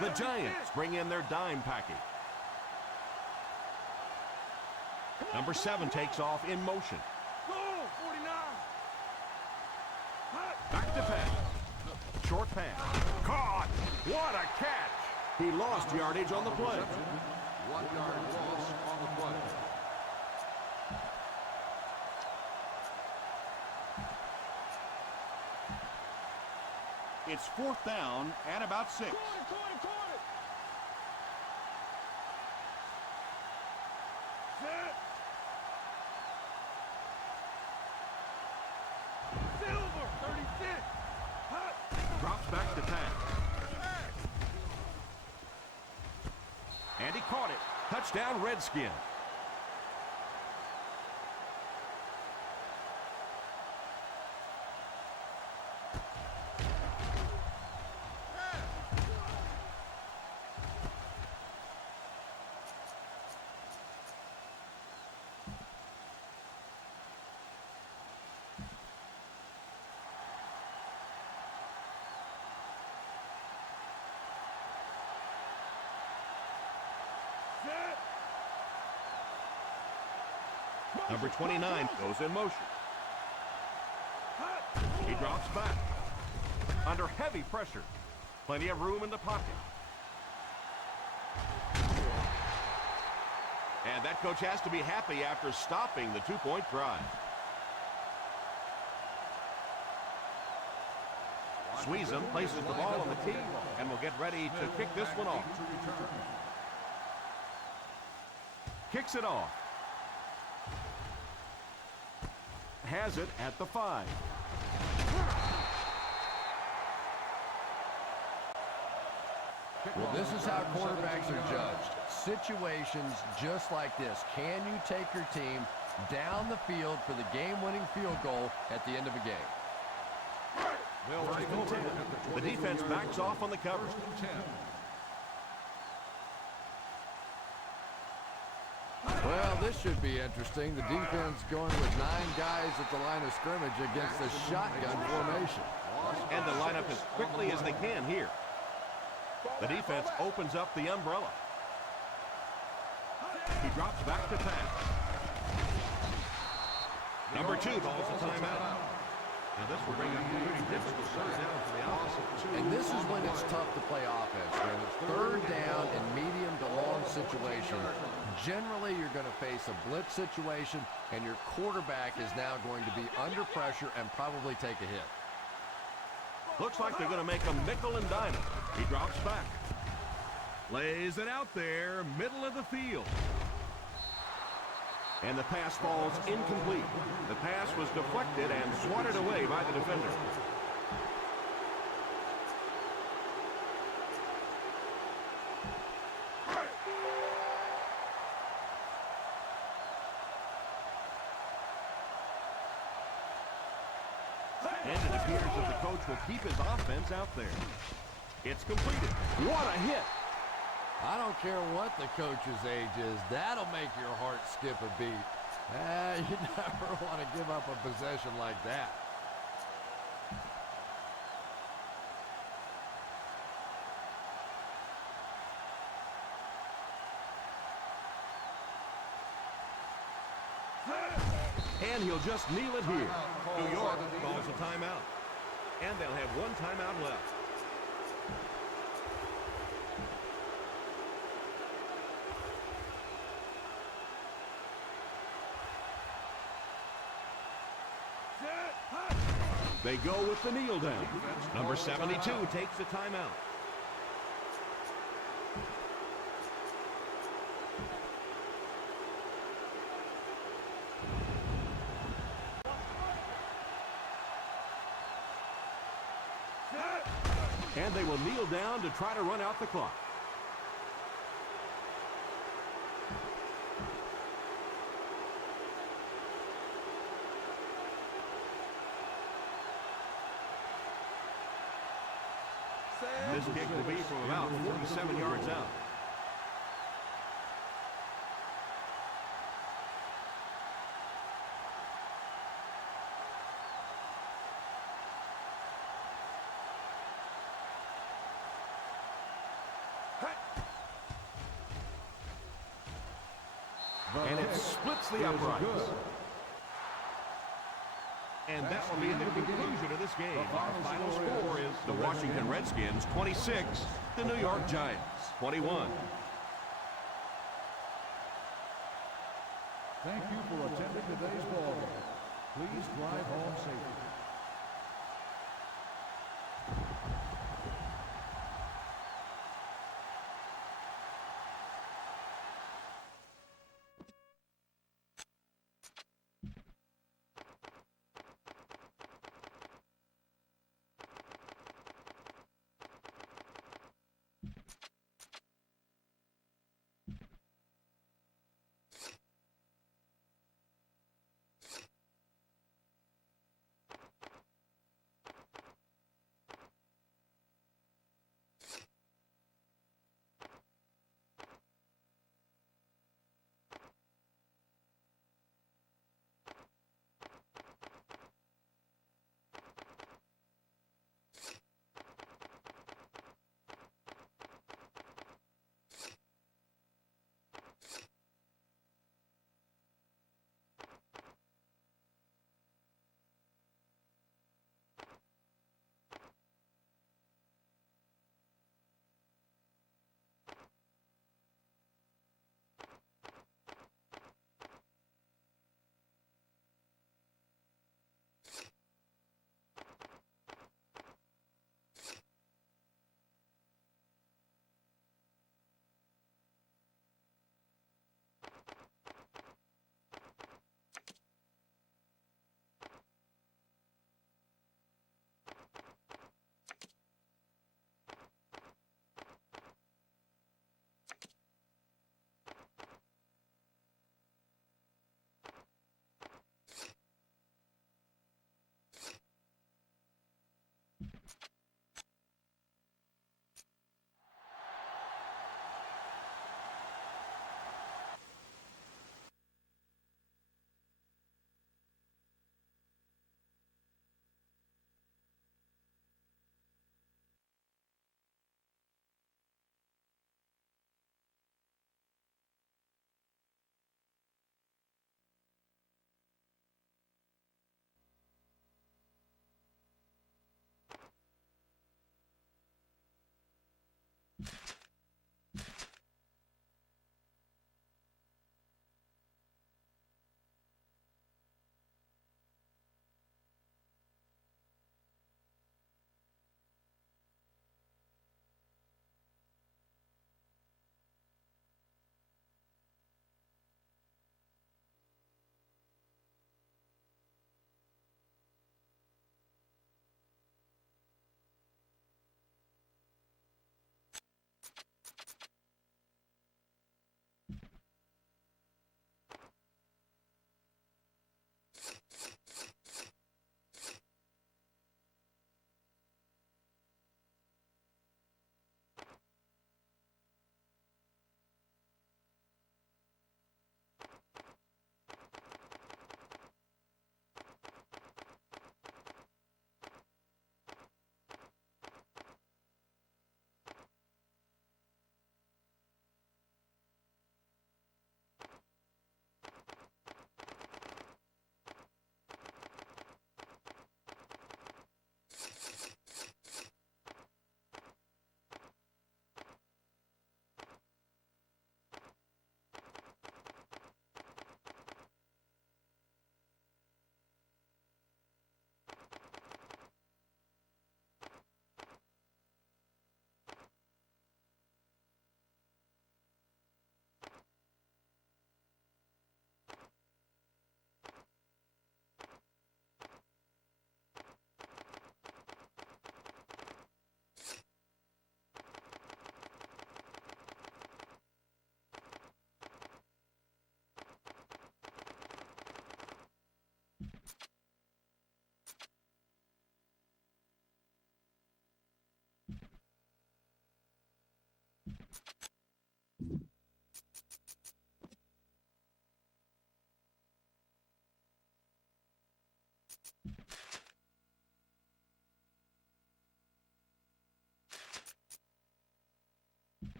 The Giants bring in their dime package. Number 7 takes off in motion. Back to pass. Short pass. Caught. What a catch. He lost yardage on the play. 1 yard loss on the play. It's 4th down and about 6. Drops back to pass. And he caught it. Touchdown, Redskin. Number 29 goes in motion. He drops back. Under heavy pressure. Plenty of room in the pocket. And that coach has to be happy after stopping the two-point drive. Sweezum places the ball on the tee and will get ready to kick this one off. Kicks it off. Has it at the 5. Well, this is how quarterbacks are judged. Situations just like this. Can you take your team down the field for the game-winning field goal at the end of a game? The defense backs off on the cover. Well, this should be interesting. The defense going with 9 guys at the line of scrimmage against the shotgun formation. And they line up as quickly as they can here. The defense opens up the umbrella. He drops back to pass. Number 2 calls a timeout. Now this will bring up a pretty difficult third down for the offense. And this is when it's tough to play offense. When it's third down in medium to long situation, generally you're going to face a blitz situation, and your quarterback is now going to be under pressure and probably take a hit. Looks like they're going to make a nickel and dime it. He drops back. Lays it out there, middle of the field. And the pass falls incomplete. The pass was deflected and swatted away by the defender. And it appears that the coach will keep his offense out there. It's completed. What a hit! I don't care what the coach's age is. That'll make your heart skip a beat. You never want to give up a possession like that. And he'll just kneel it here. New York calls a timeout. And they'll have one timeout left. They go with the kneel down. Number 72 takes a timeout. And they will kneel down to try to run out the clock. This kick will be from about 47 yards out. And it splits the uprights. And that will be the conclusion of this game. Our final score is the Washington Redskins 26, the New York Giants 21. Thank you for attending today's ball game. Please drive home safely.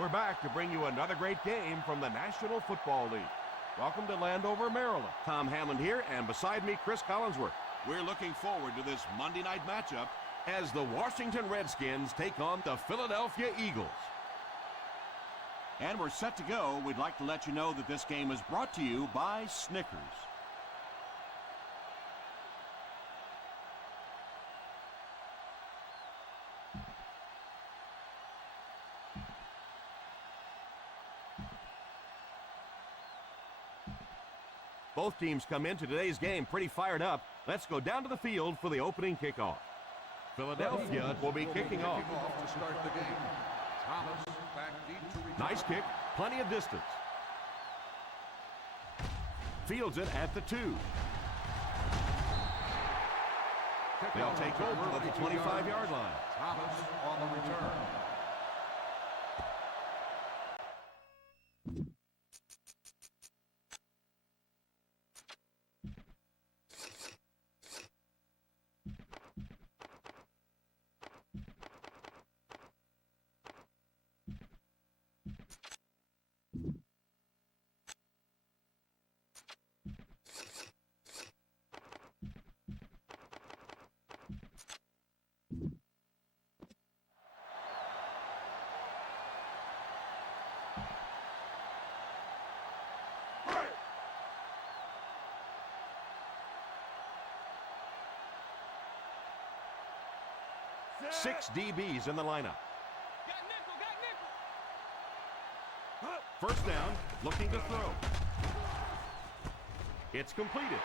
We're back to bring you another great game from the National Football League. Welcome to Landover, Maryland. Tom Hammond here, and beside me, Chris Collinsworth. We're looking forward to this Monday night matchup As the Washington Redskins take on the Philadelphia Eagles. and we're set to go. We'd like to let you know that this game is brought to you by Snickers. Both teams come into today's game pretty fired up. Let's go down to the field for the opening kickoff. Philadelphia will be kicking off. To start the game. Thomas back deep to return. Nice kick, plenty of distance. Fields it at the 2. They'll take over at the 25-yard line. Thomas on the return. Six DBs in the lineup. First down, looking to throw. It's completed.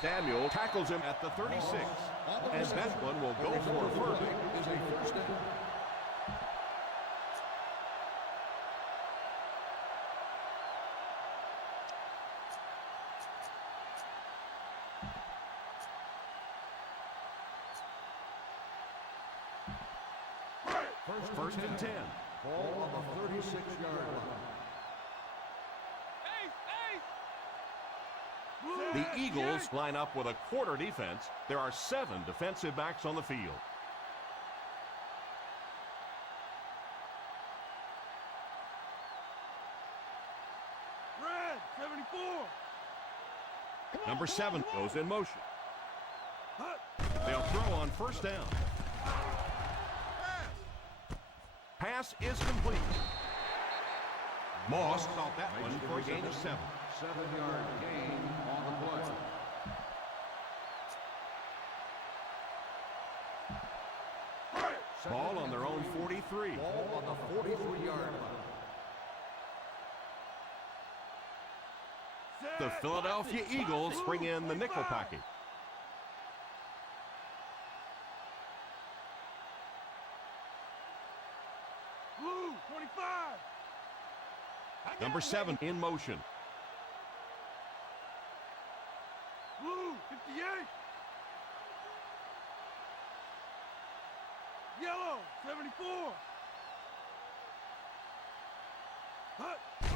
Samuel tackles him at the 36. And that one will go for a first. Is a first down. First and 10. Ball on the 36-yard line. The Eagles line up with a quarter defense. There are 7 defensive backs on the field. Red, 74. Number 7 goes in motion. They'll throw on first down. Pass is complete. Moss caught that one for a gain of 7. 7-yard gain on the play. Ball on their own 43. Ball on the 43-yard line. The Philadelphia Eagles bring in the nickel package. Blue, 25. Number 7 in motion. Blue, 58. Yellow, 74.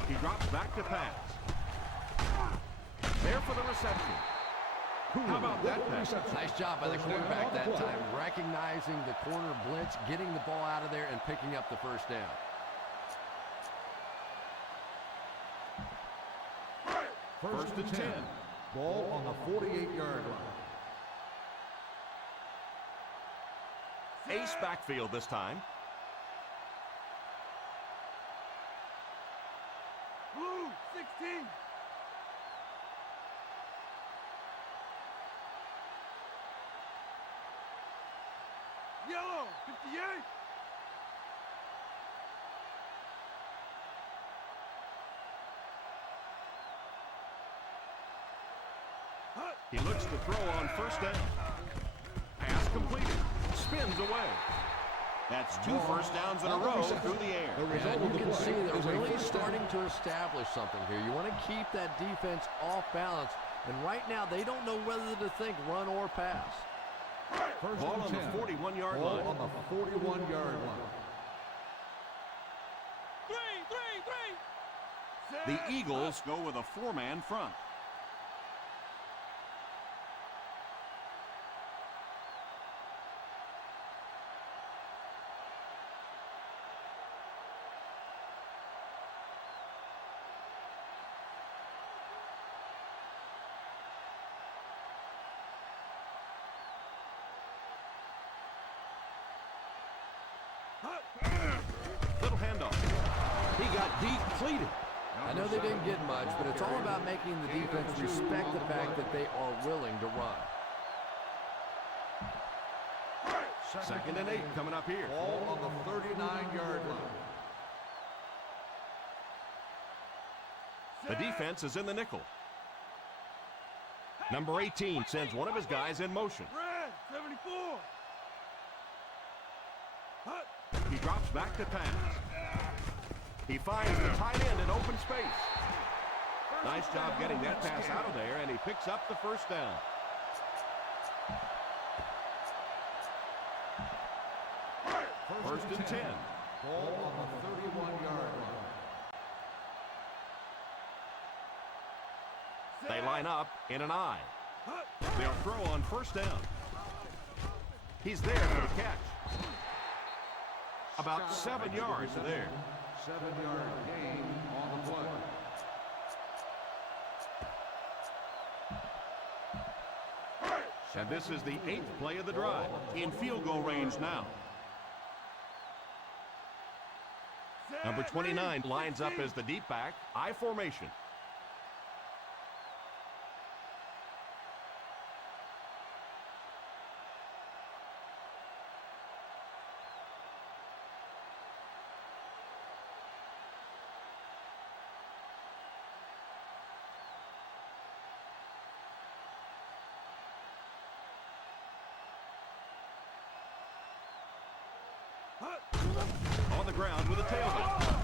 He drops back to pass. There for the reception. How about that pass? Nice job by the quarterback that time, recognizing the corner blitz, getting the ball out of there, and picking up the first down. First and 10. Ball on the 48-yard line. Ace backfield this time. Blue, 16. Yellow, 58. He looks to throw on first down. Pass completed. Spins away. That's 2 first downs in a row through the air. Yeah, and you can see they're really starting to establish something here. You want to keep that defense off balance, and right now they don't know whether to think run or pass. First Ball and on 10. the 41-yard Ball line. on the 41-yard line. The Eagles go with a 4-man front. Little handoff. He got depleted. I know they didn't get much, but it's all about making the defense respect the fact that they are willing to run. 2nd and 8 coming up here. Ball on the 39-yard line. The defense is in the nickel. Number 18 sends one of his guys in motion. 74. He drops back to pass. He finds the tight end in open space. Nice job getting that pass out of there, and he picks up the first down. First and 10. Ball on the 31-yard line. They line up in an I. They'll throw on first down. He's there for the catch. About 7 yards there. 7-yard gain on the play. And this is the 8th play of the drive. In field goal range now. Number 29 lines up as the deep back. I formation. On the ground with a tailback.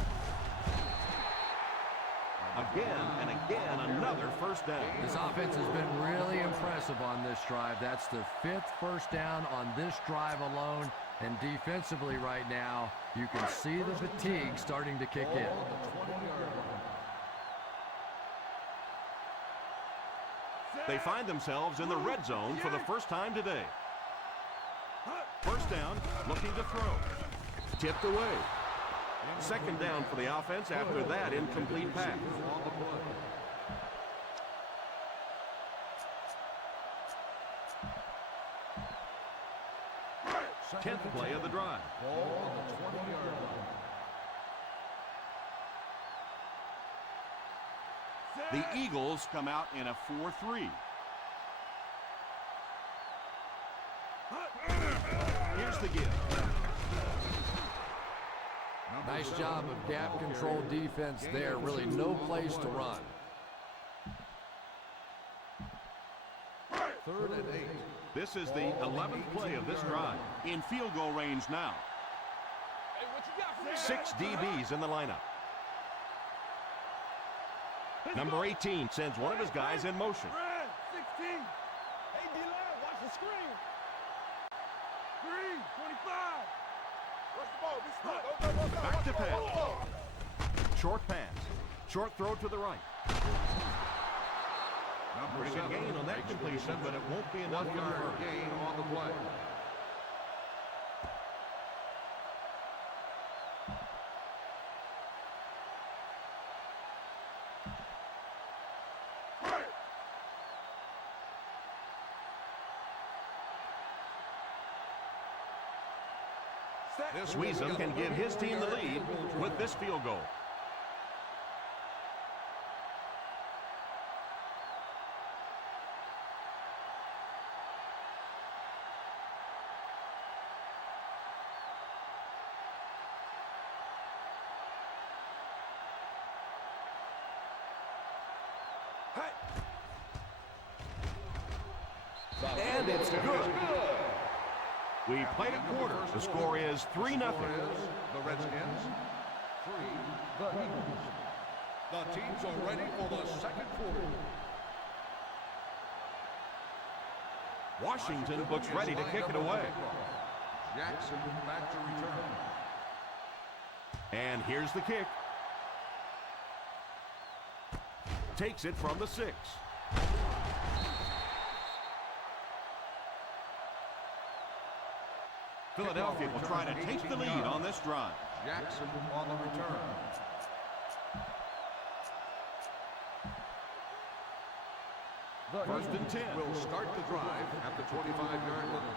Again and again, another first down. This offense has been really impressive on this drive. That's the 5th first down on this drive alone. And defensively right now, you can see the fatigue starting to kick in. They find themselves in the red zone for the first time today. First down, looking to throw. Tipped away. 2nd down for the offense after that incomplete pass. 10th play of the drive. Ball on the 20-yard line. The Eagles come out in a 4-3. Here's the give. Nice job of gap control defense there. Really no place to run. 3rd and 8. This is the 11th play of this drive. In field goal range now. 6 DBs in the lineup. Number 18 sends one of his guys in motion. 16. Hey, D-Line, watch the screen. 3, 25. Rush the ball. Be smart. Go. Back to pass. Short pass. Short throw to the right. Pretty good gain on that completion, but it won't be enough to 1-yard convert. gain on the play. Weasel can give his team the lead with this field goal. And it's good. We played a quarter. The score is 3-0. The Redskins, 3, the Eagles. The teams are ready for the second quarter. Washington looks ready to kick it away. Jackson back to return. And here's the kick. Takes it from the 6. Philadelphia will try to take the lead on this drive. Jackson on the return. First and 10. Will start the drive at the 25-yard line.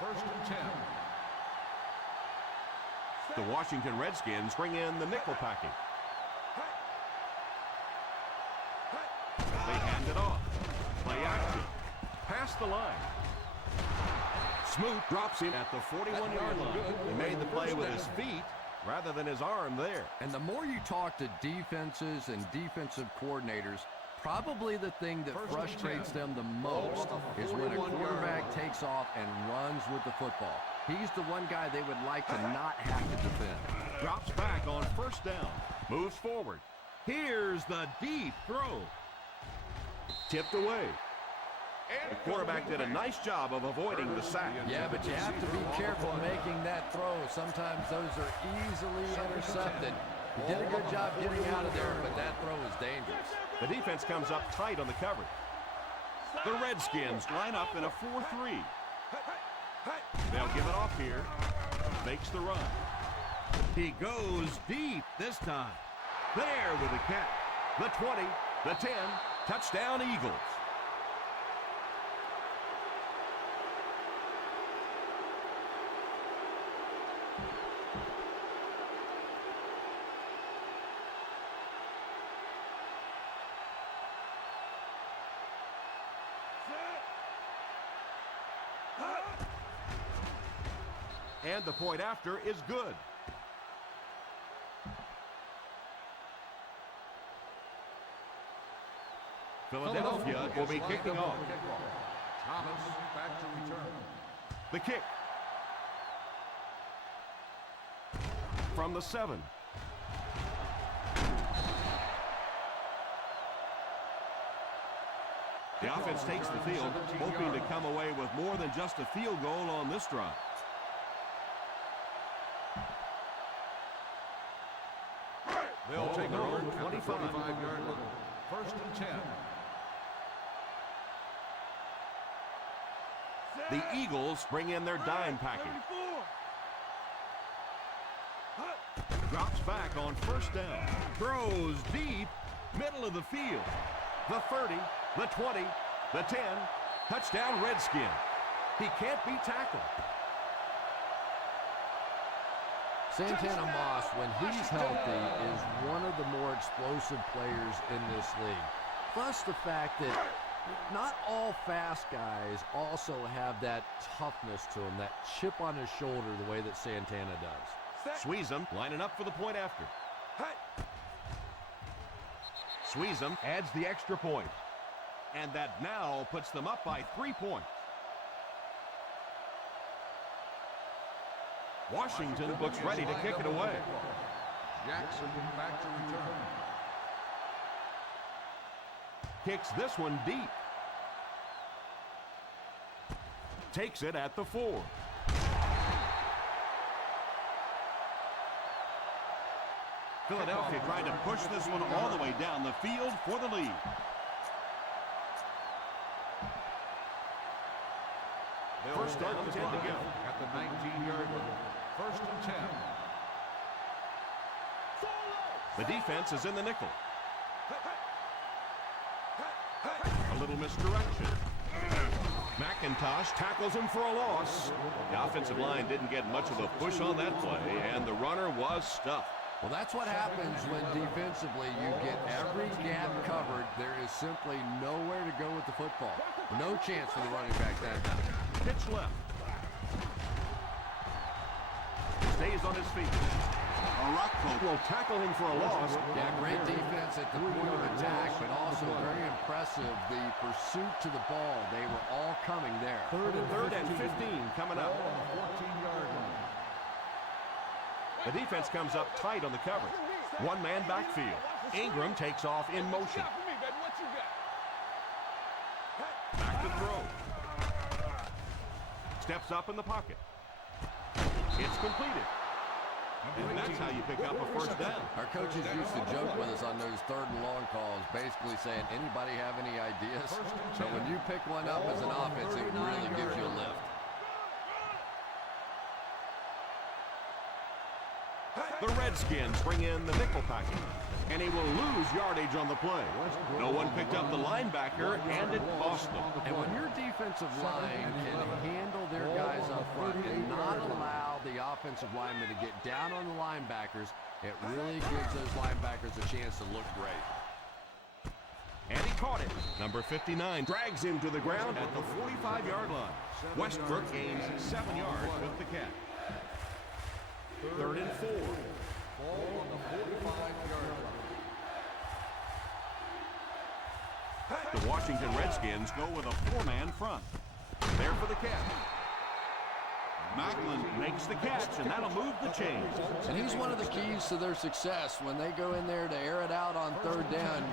First and 10. The Washington Redskins bring in the nickel packing. They hand it off. Play action. Past the line. Smoot drops in at the 41-yard line. He made the play with his feet rather than his arm there. And the more you talk to defenses and defensive coordinators, probably the thing that frustrates them the most is when a quarterback takes off and runs with the football. He's the one guy they would like to not have to defend. Drops back on first down. Moves forward. Here's the deep throw. Tipped away. The quarterback did a nice job of avoiding the sack. Yeah, but you have to be careful making that throw. Sometimes those are easily intercepted. He did a good job getting out of there, but that throw is dangerous. The defense comes up tight on the coverage. The Redskins line up in a 4-3. They'll give it off here. Makes the run. He goes deep this time. There with the catch. The 20, the 10, touchdown Eagles. And the point after is good. Philadelphia will be kicking off. Thomas back to return. The kick. From the 7. The offense takes the field, hoping to come away with more than just a field goal on this drive. They'll take their own 25-yard line. First and 10. The Eagles bring in their dime package. Drops back on first down. Throws deep, middle of the field. The 30, the 20, the 10. Touchdown Redskins. He can't be tackled. Santana Moss, when he's healthy, is one of the more explosive players in this league. Plus the fact that not all fast guys also have that toughness to them, that chip on his shoulder the way that Santana does. Sweezum lining up for the point after. Sweezum adds the extra point. And that now puts them up by 3 points. Washington looks ready to kick it away. Jackson back to return. Kicks this one deep. Takes it at the 4. Philadelphia trying to push this one all the way down the field for the lead. First down, 10 to go. At the 19-yard line. First and 10. The defense is in the nickel. A little misdirection. McIntosh tackles him for a loss. The offensive line didn't get much of a push on that play, and the runner was stuffed. Well, that's what happens when defensively you get every gap covered. There is simply nowhere to go with the football. No chance for the running back that time. Pitch left. Stays on his feet. Rockford will tackle him for a loss. Yeah, great defense at the point of attack, but also very impressive the pursuit to the ball. They were all coming there. Third and 15 coming up. Ball on the 14-yard line. The defense comes up tight on the coverage. One-man backfield. Ingram takes off in motion. Back to throw. Steps up in the pocket. It's completed. And that's how you pick up a first down. Our coaches used to joke with us on those 3rd and long calls, basically saying, anybody have any ideas? So when you pick one up as an offense, it really gives you a lift. The Redskins bring in the nickel package, and he will lose yardage on the play. No one picked up the linebacker, and it cost them. And when your defensive line can handle their guys up front and not allow the offensive linemen to get down on the linebackers, it really gives those linebackers a chance to look great. And he caught it. Number 59 drags him to the ground at the 45-yard line. Westbrook gains 7 yards with the catch. 3rd and 4. Ball on the 45-yard line. The Washington Redskins go with a 4-man front. There for the catch. Macklin makes the catch, and that'll move the chains. And he's one of the keys to their success. When they go in there to air it out on 3rd down,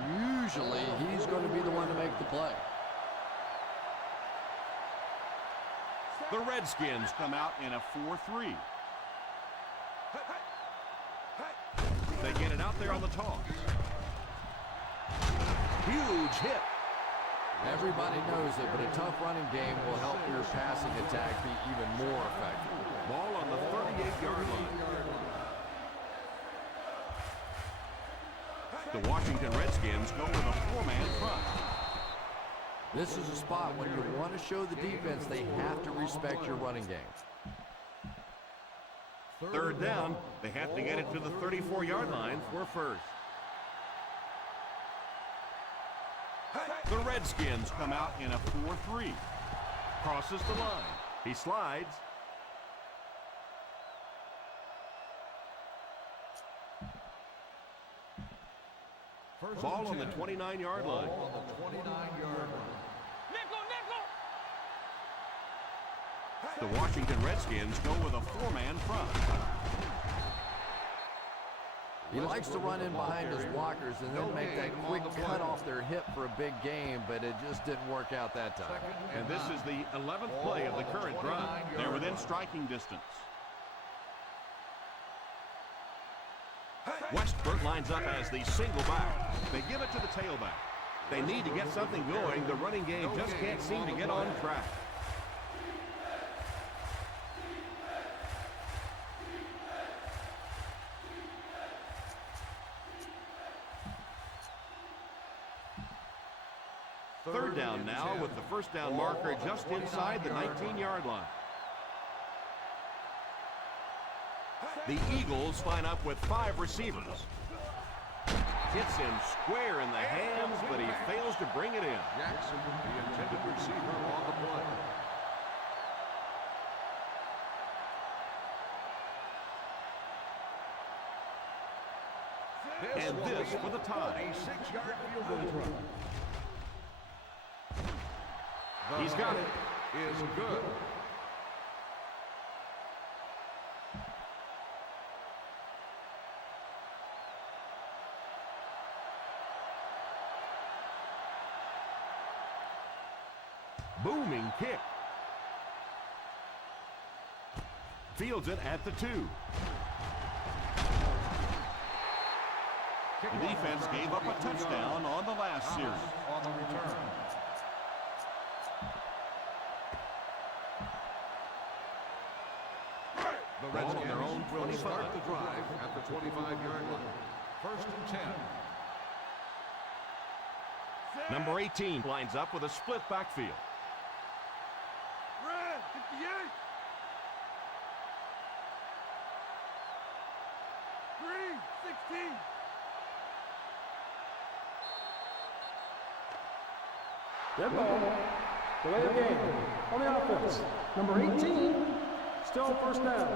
usually he's going to be the one to make the play. The Redskins come out in a 4-3. They get it out there on the toss. Huge hit. Everybody knows it, but a tough running game will help your passing attack be even more effective. Ball on the 38-yard line. The Washington Redskins go with a 4-man front. This is a spot when you want to show the defense they have to respect your running game. 3rd down, they have to get it to the 34-yard line for first. The Redskins come out in a 4-3. Crosses the line. He slides. Ball on the 29-yard line. Ball on the 29-yard line. The Washington Redskins go with a 4-man front. He likes to run in behind his blockers and then make that quick cut off their hip for a big gain, but it just didn't work out that time. And this is the 11th play of the current drive. They're within striking distance. Westbrook lines up as the single back. They give it to the tailback. They need to get something going. The running game just can't seem to get on track. Third down now with the first down marker just inside the 19-yard line. The Eagles line up with 5 receivers. Hits him square in the hands, but he fails to bring it in. Jackson, the intended receiver on the play. And this for the tie. A 6-yard field goal run. He's got it. Is good. Booming kick. Fields it at the 2. The defense gave up a touchdown on the last series. On the return. The Redskins their own will 25. start the drive at the 25-yard line. 1st and 10. Number 18 lines up with a split backfield. Red, 58. 16. Dead ball. Delay of game. On the offense. Number 18. Still 1st down.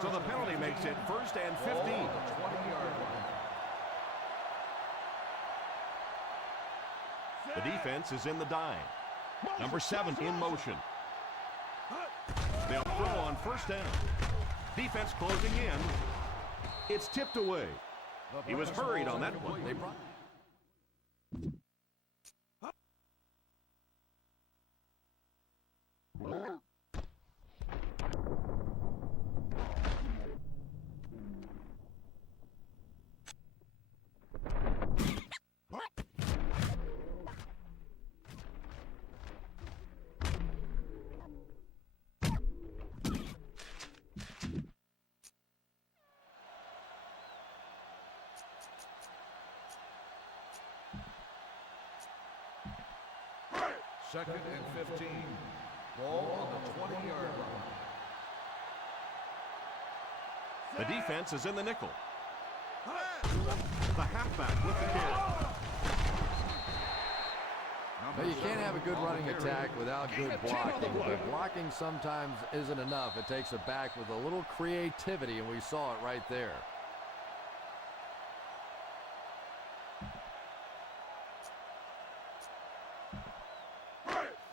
So the penalty makes it 1st and 15. 20-yard line. The defense is in the dime. Number 7 in motion. They'll throw on 1st down. Defense closing in. It's tipped away. He was hurried on that one. They brought Second and 15. Ball on the 20-yard line. The defense is in the nickel. The halfback with the carry. But you can't have a good running attack without good blocking. But blocking sometimes isn't enough. It takes a back with a little creativity, and we saw it right there.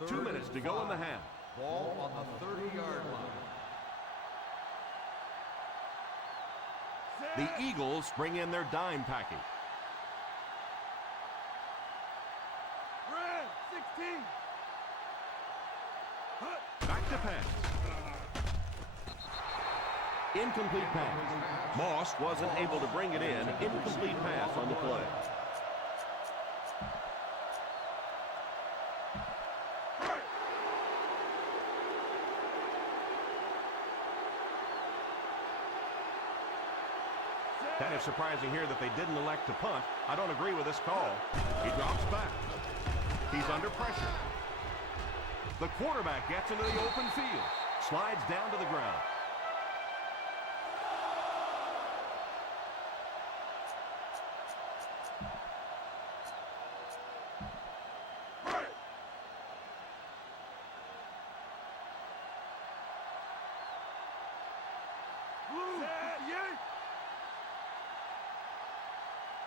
Two minutes to go in the half. Ball on the 30-yard line. The Eagles bring in their dime package. Red, 16. Back to pass. Incomplete pass. Moss wasn't able to bring it in. Incomplete pass on the play. Kind of surprising here that they didn't elect to punt. I don't agree with this call. He drops back. He's under pressure. The quarterback gets into the open field. Slides down to the ground. Blue, 58.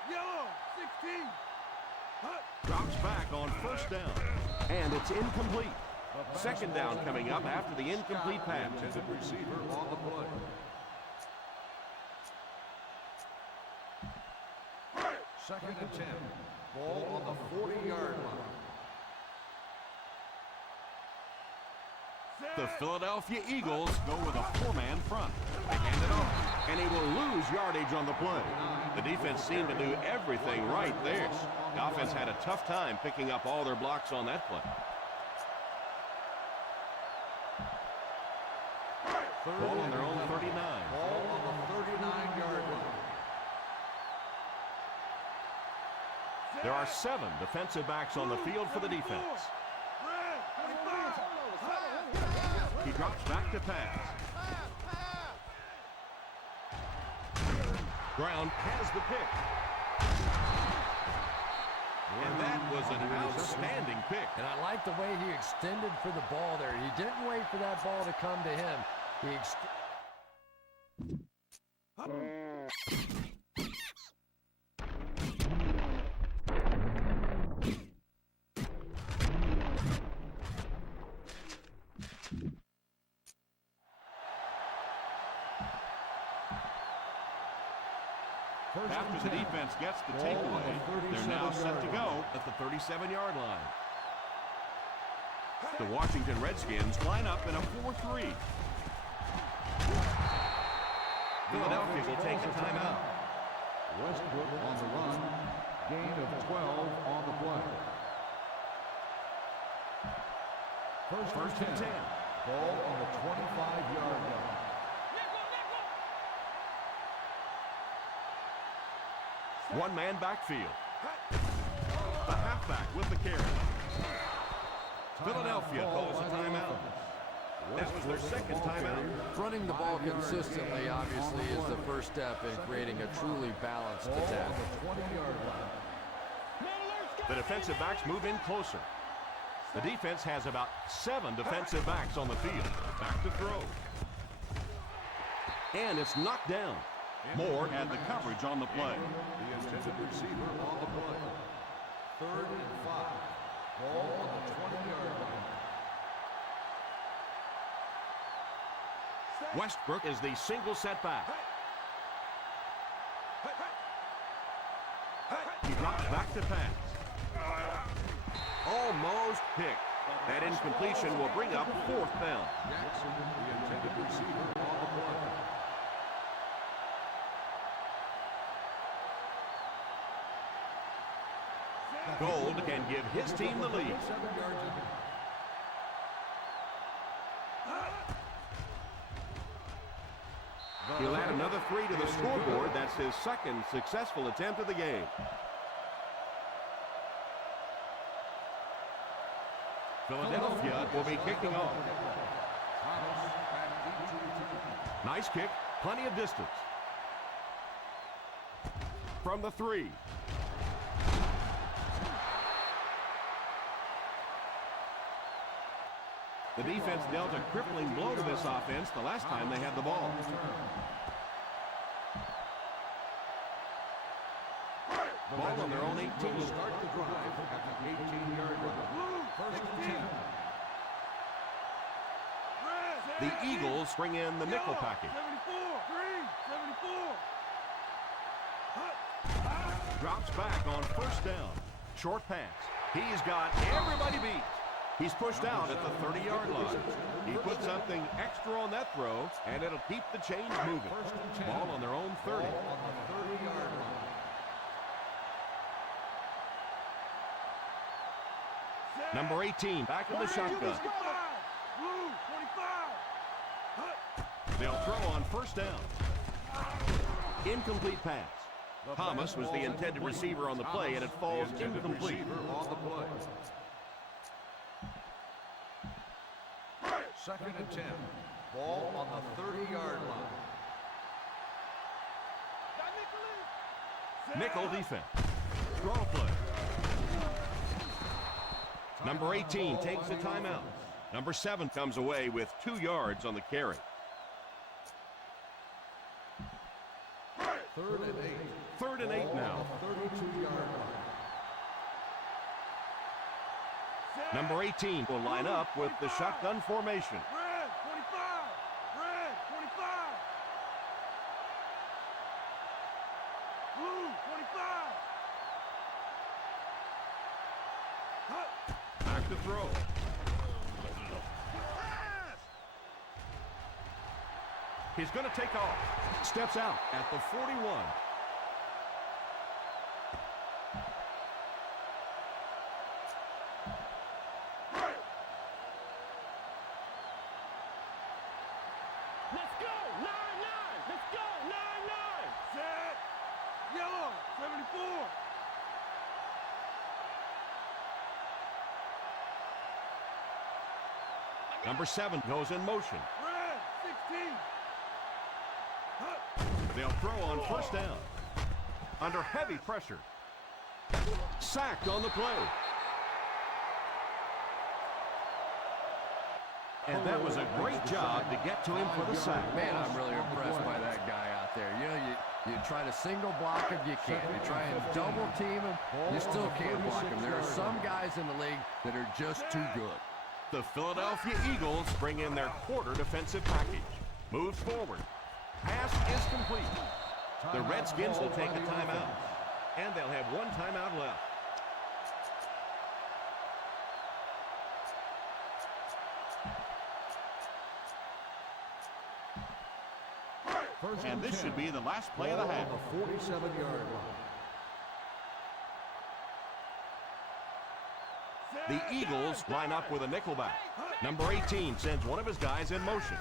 Yellow, 16. Drops back on first down. And it's incomplete. Second down coming up after the incomplete pass. Intended receiver on the play. Second and 10. Ball on the 40-yard line. The Philadelphia Eagles go with a four-man front. They hand it off, and he will lose yardage on the play. The defense seemed to do everything right there. The offense had a tough time picking up all their blocks on that play. Ball on their own 39. Ball on the 39-yard line. There are 7 defensive backs on the field for the defense. Red, 25. He drops back to pass. Brown has the pick. And that was an outstanding pick. And I like the way he extended for the ball there. He didn't wait for that ball to come to him. He After the defense gets the takeaway, they're now set to go at the 37-yard line. The Washington Redskins line up in a 4-3. Philadelphia will take a timeout. Westbrook on the run. Gain of 12 on the play. First and 10. Ball on the 25-yard line. One-man backfield. The halfback with the carry. Philadelphia calls a timeout. That was their second timeout. running the ball consistently, obviously, is the first step in creating a truly balanced attack. 20-yard line. The defensive backs move in closer. The defense has about 7 defensive backs on the field. Back to throw. And it's knocked down. Moore had the coverage on the play. The intended receiver on the play. 3rd and 5. Ball on the 20-yard line. Westbrook is the single setback. He drops back to pass. Almost picked. That incompletion will bring up 4th down. Jackson, the intended receiver on the play. Gold can give his team the lead. 7 yards in. He'll add another 3 to the scoreboard. That's his second successful attempt of the game. Philadelphia will be kicking off. Nice kick, plenty of distance. From the 3. The defense dealt a crippling blow to this offense the last time they had the ball. Ball on their own 18. Start the drive at the 18-yard line. First and 10. The Eagles bring in the nickel package. 74, Drops back on first down. Short pass. He's got everybody beat. He's pushed out at the 30-yard line. He put something extra on that throw, and it'll keep the chains moving. Ball on their own 30. On the 30-yard line. Number 18, back in the shotgun. They'll throw on first down. Incomplete pass. Thomas was the intended receiver on the play, and it falls incomplete. On the play. Second and 10. Ball on the 30-yard line. Nickel defense. Draw play. Number 18 takes a timeout. Number 7 comes away with 2 yards on the carry. Third and 8. Third and 8 now. 32-yard line. Number 18 will line up with the shotgun formation. Red 25, red 25, blue 25. Back to throw. He's going to take off. Steps out at the 41. Let's go, 9-9. Let's go, 9-9. Set. Yellow 74. Number 7 goes in motion. Red 16. They'll throw on first down. Under heavy pressure. Sacked on the play. And that was a great job to get to him for the sack. Man, I'm really impressed by that guy out there. You know, you try to single block him, you can't. You try and double team him, you still can't block him. There are some guys in the league that are just too good. The Philadelphia Eagles bring in their quarter defensive package. Moves forward. Pass is complete. The Redskins will take a timeout. And they'll have 1 timeout left. And this should be the last play of the half. On the 47-yard line. The Eagles line up with a nickelback. Number 18 sends one of his guys in motion.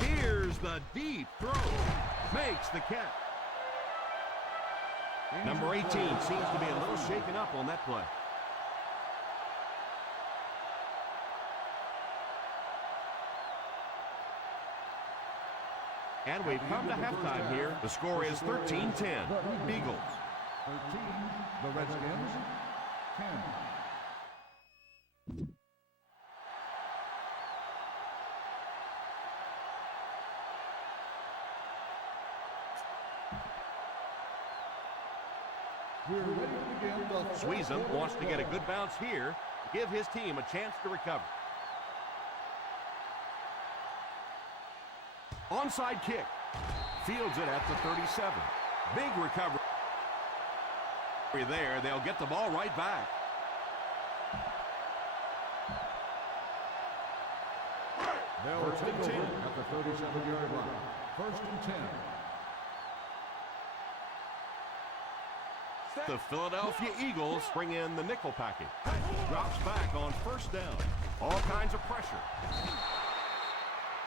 Here's the deep throw. Makes the catch. Number 18 seems to be a little shaken up on that play. And we've come to halftime here. The score is 13-10. Eagles. 13, the Redskins. 10. We're ready to begin the Sweezum wants to get a good bounce here to give his team a chance to recover. Onside kick. Fields it at the 37. Big recovery there. They'll get the ball right back. They'll First take and over 10. at the 37-yard line. First and 10. The Philadelphia Eagles bring in the nickel package. Drops back on first down. All kinds of pressure.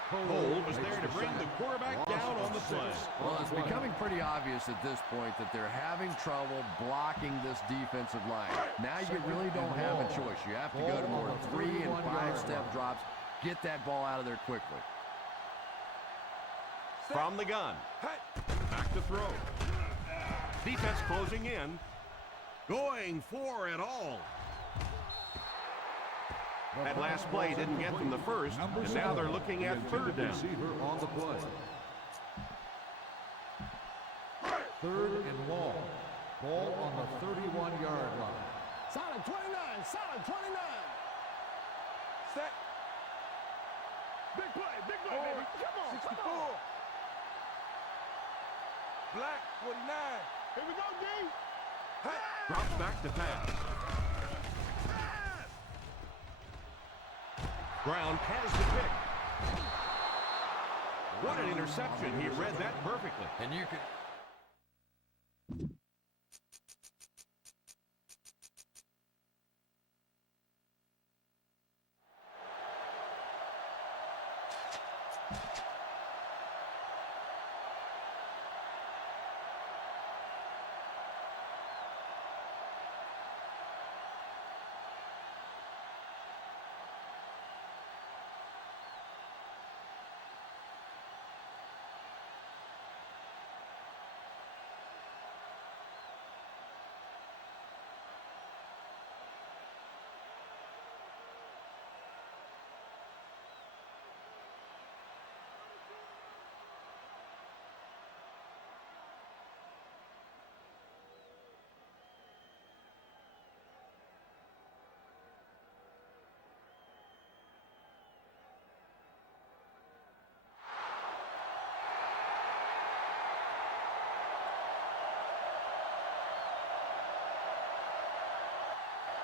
Cole was there to bring the quarterback down on the play. Well, it's becoming pretty obvious at this point that they're having trouble blocking this defensive line. Now you really don't have a choice. You have to go to more 3- and 5-step drops. Get that ball out of there quickly. From the gun. Back to throw. Defense closing in. Going for it all. That last play didn't get them the first, and now they're looking at third down. Receiver on the play. 3rd and long. Ball on the 31-yard line. Solid 29, solid 29. Set. Big play, baby. Come on, 64. Come on. Black 49. Here we go, D. Hey. Drops back to pass. Brown has the pick. What an interception. He read that perfectly. And you can...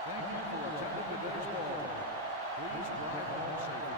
Thank you for attending today's ball. Please drive home safely.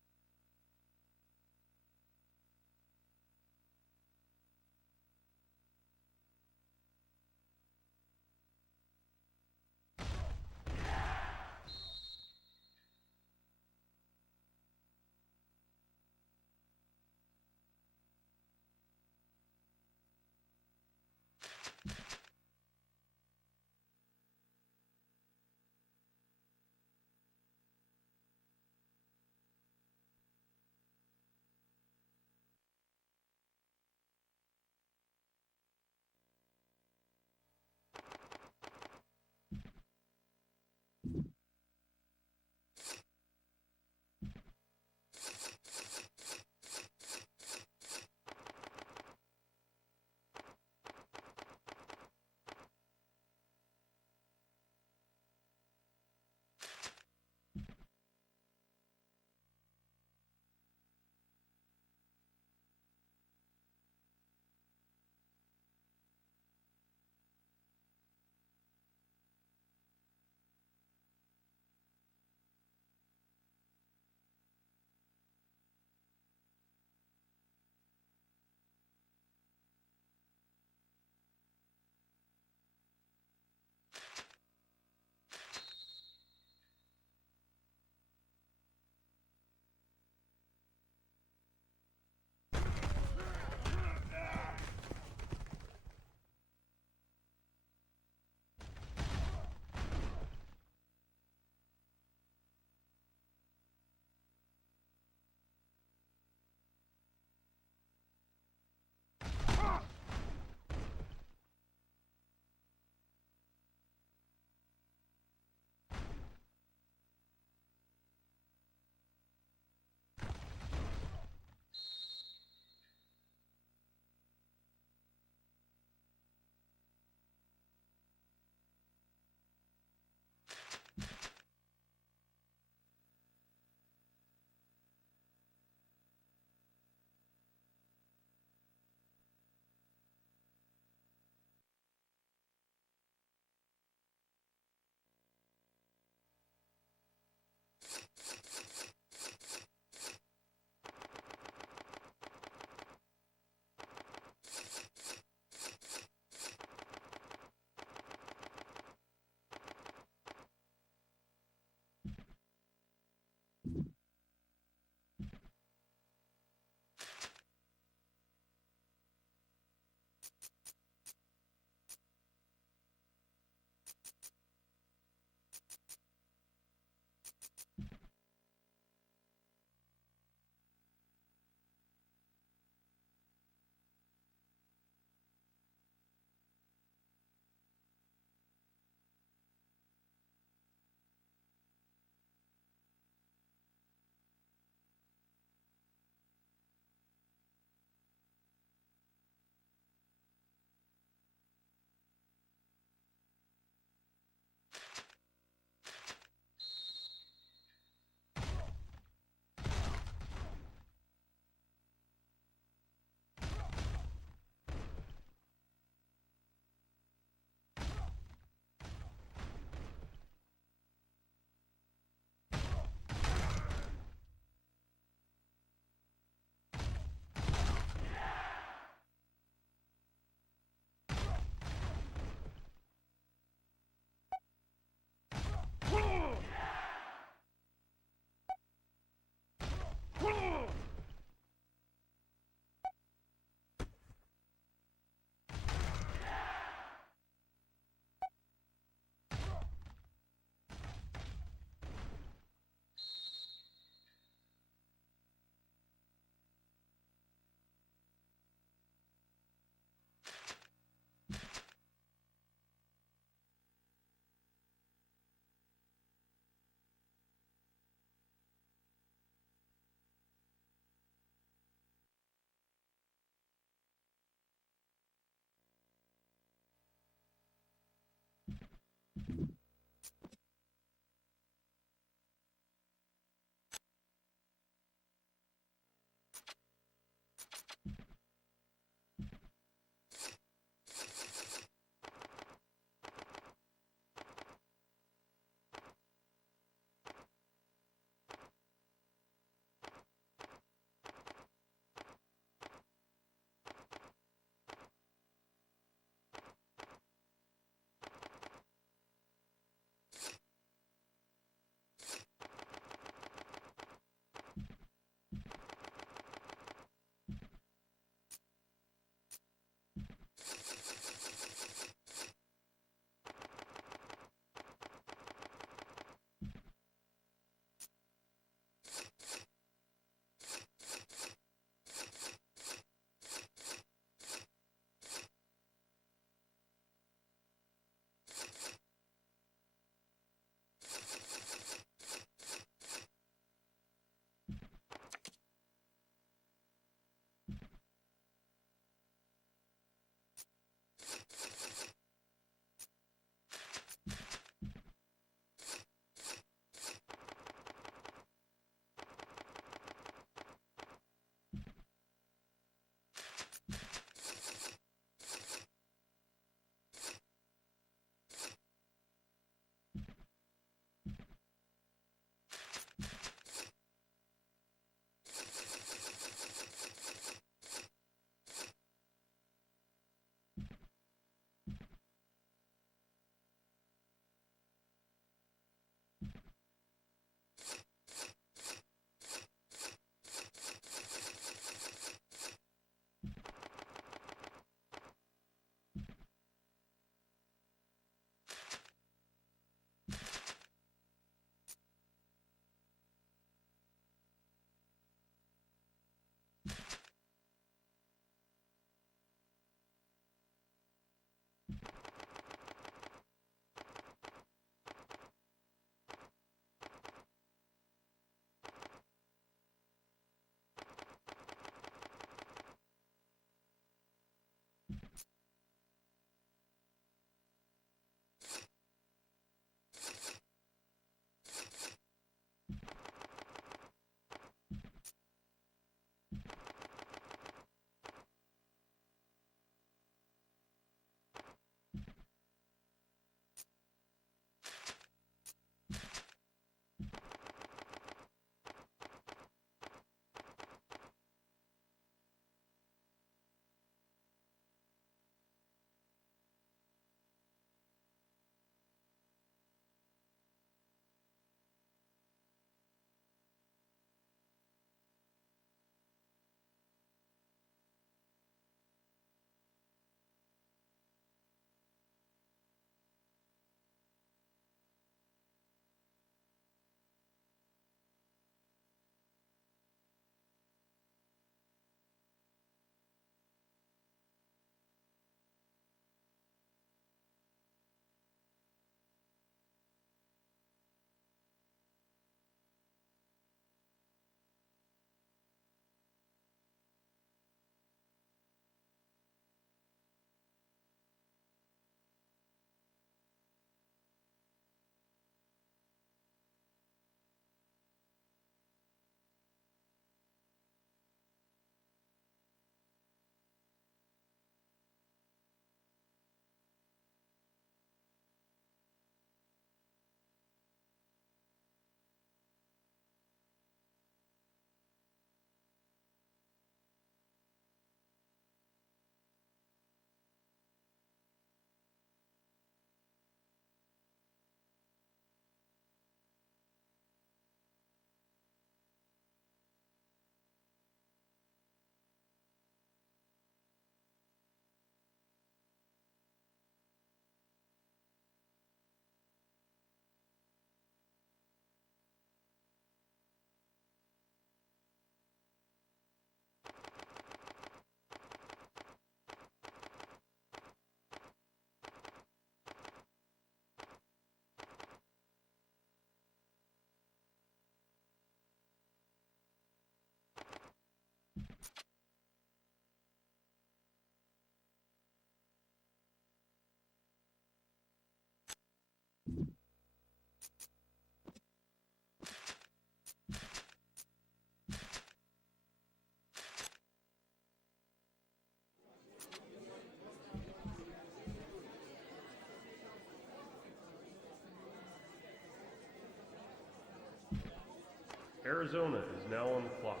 Arizona is now on the clock.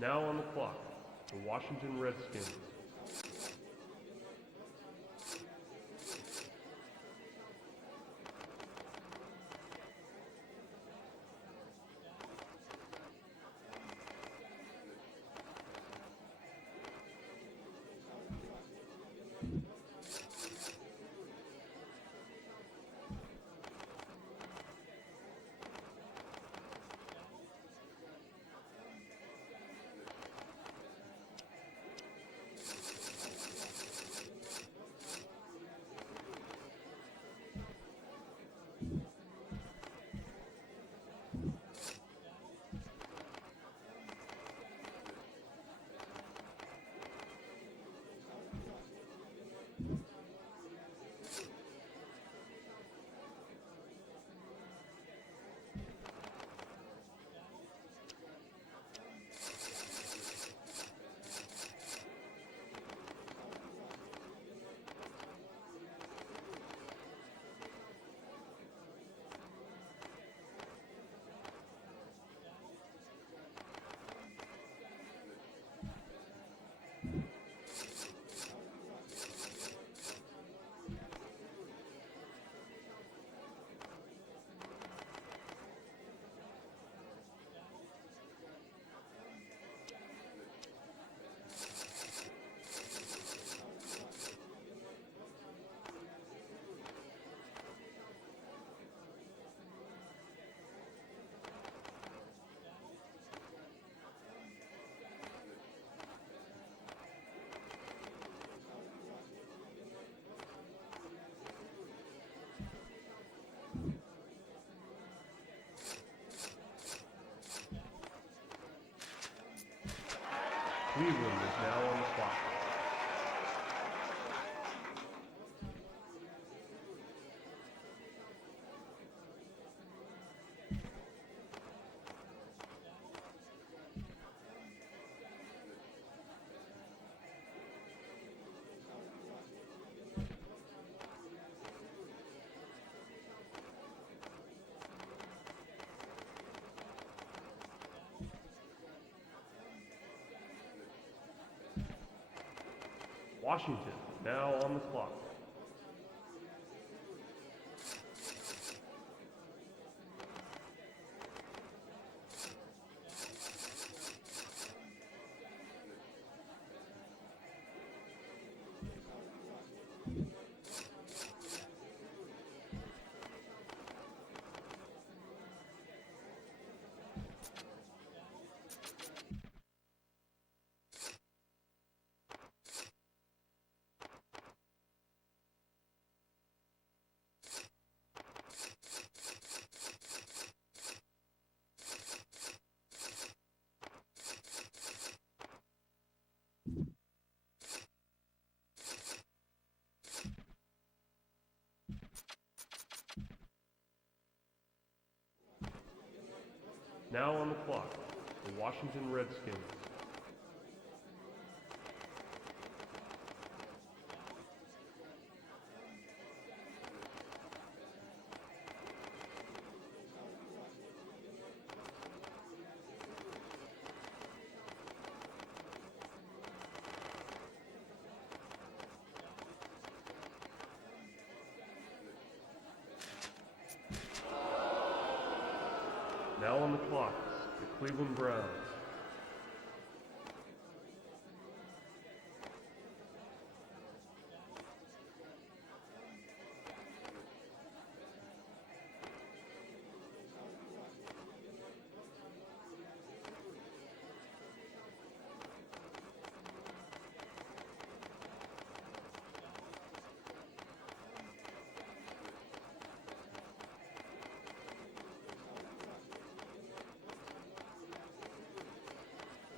Now on the clock, the Washington Redskins. Cleveland is now on the clock. Washington, now on the clock. Now on the clock, the Washington Redskins. Now on the clock, the Cleveland Browns.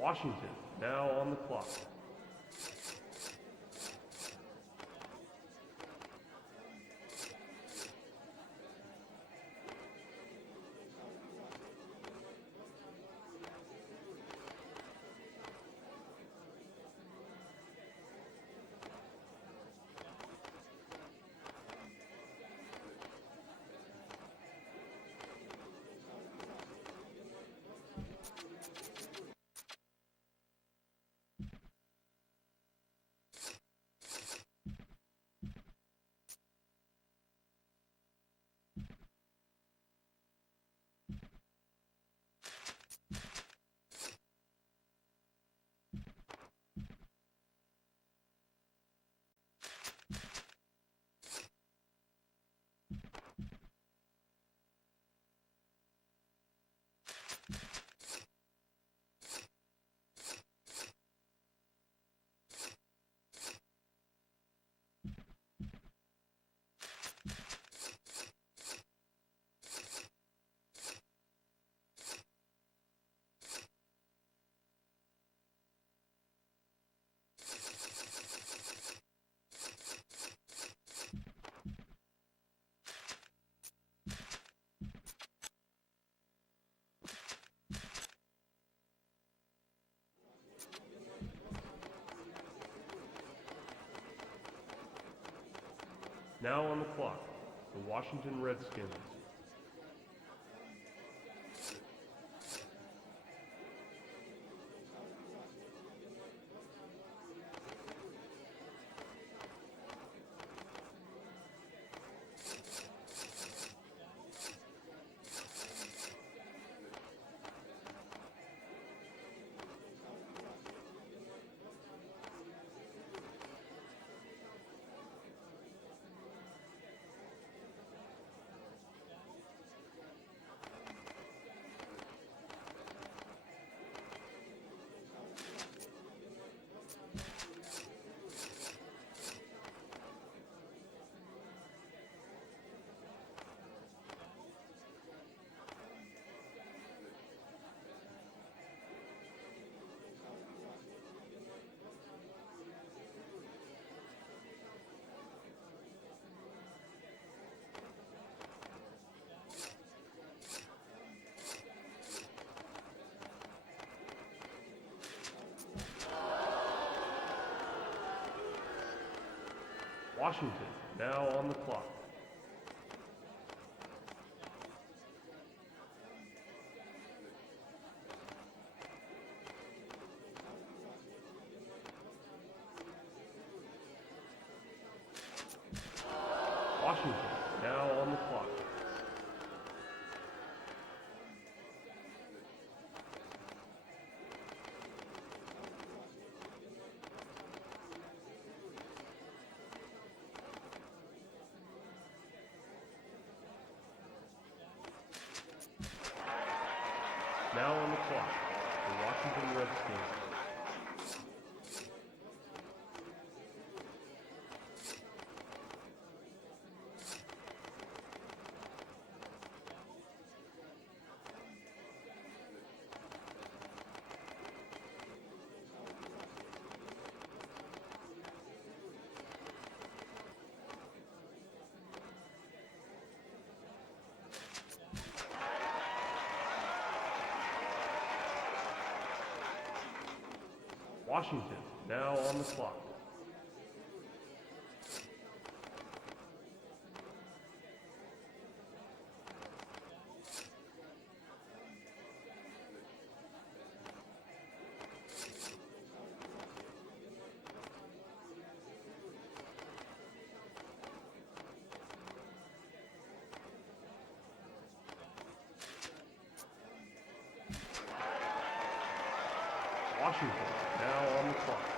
Washington, now on the clock. Now on the clock, the Washington Redskins. Washington, now on the clock. Washington, now on the clock. Now on the clock, the Washington Redskins. Washington, now on the clock. Washington, now on the clock.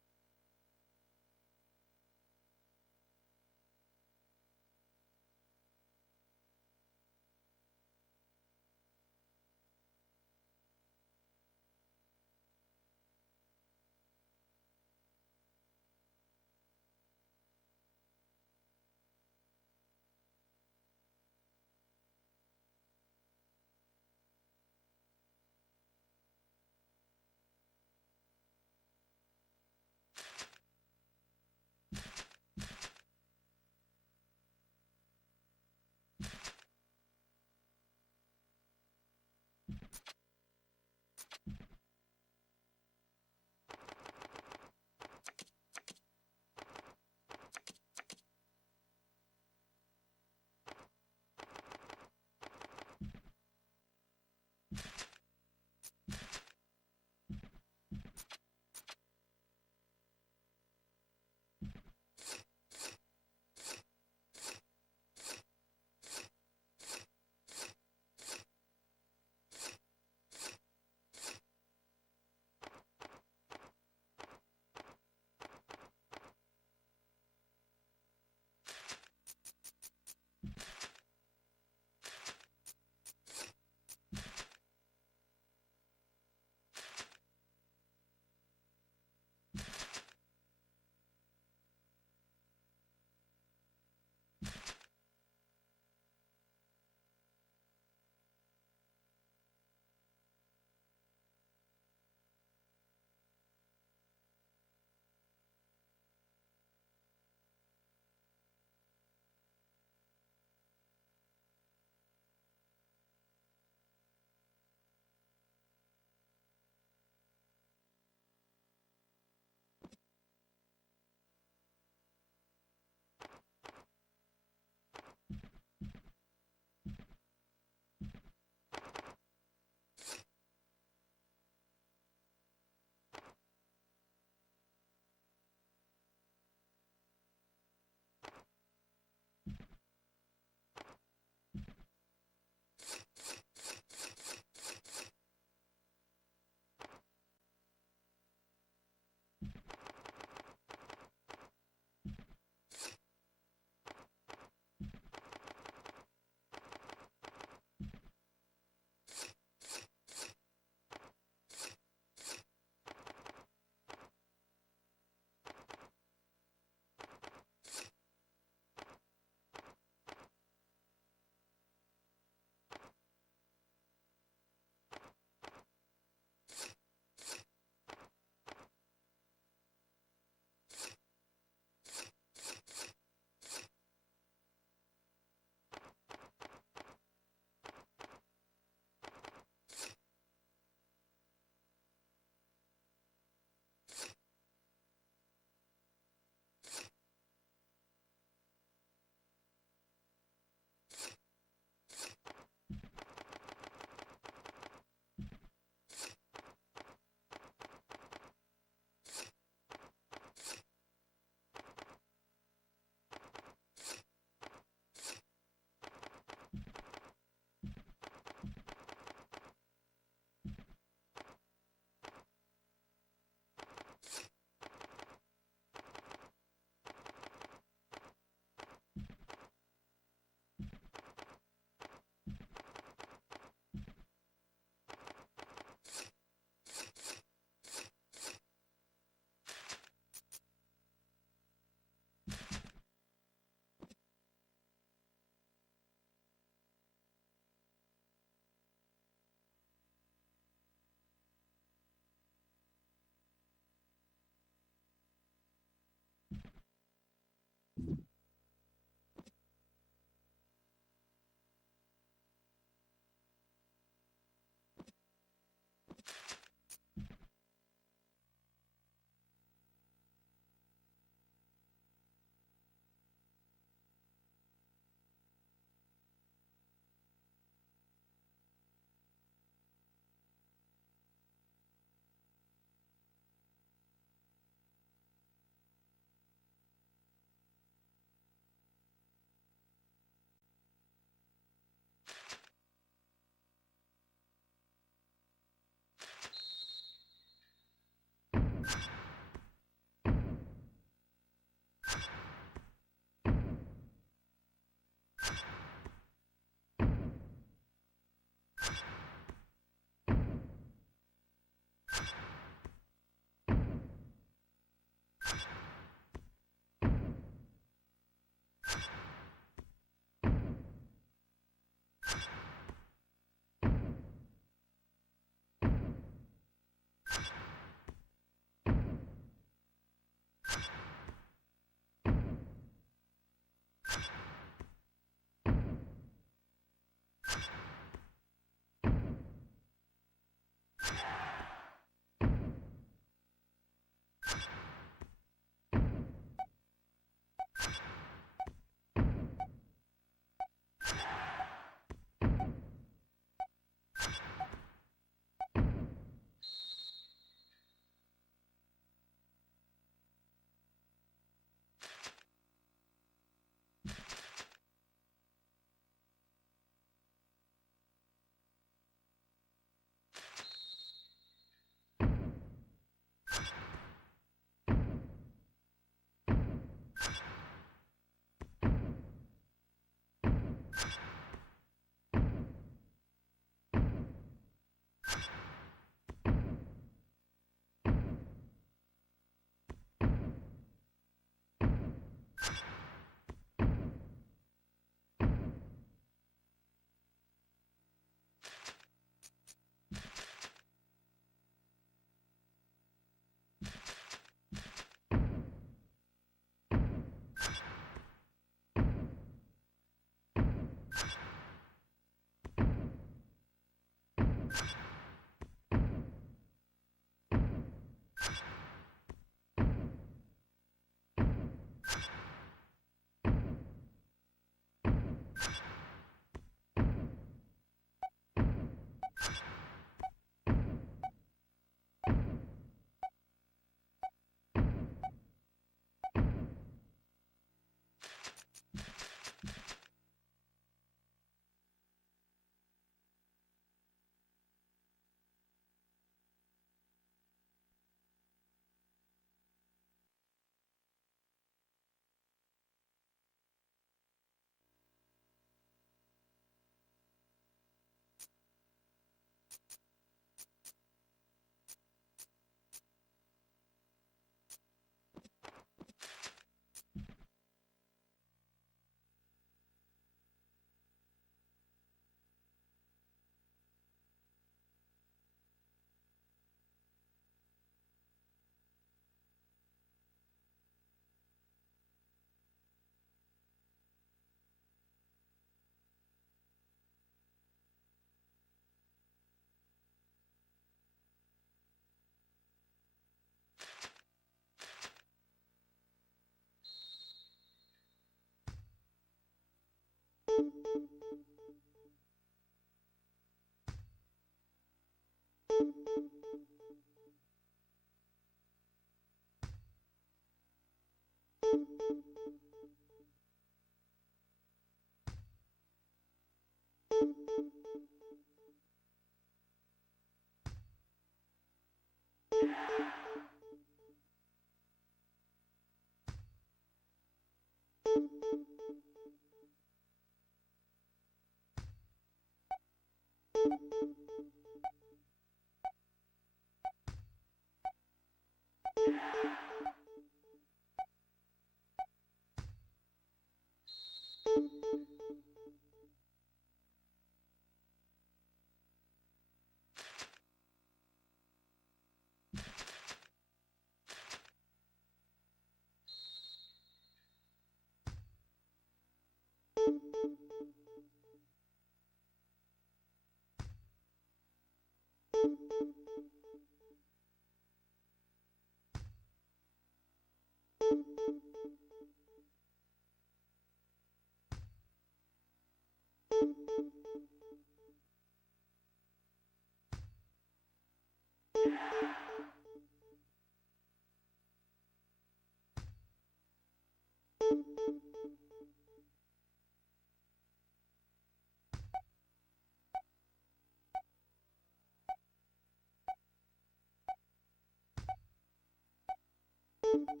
Thank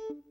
you.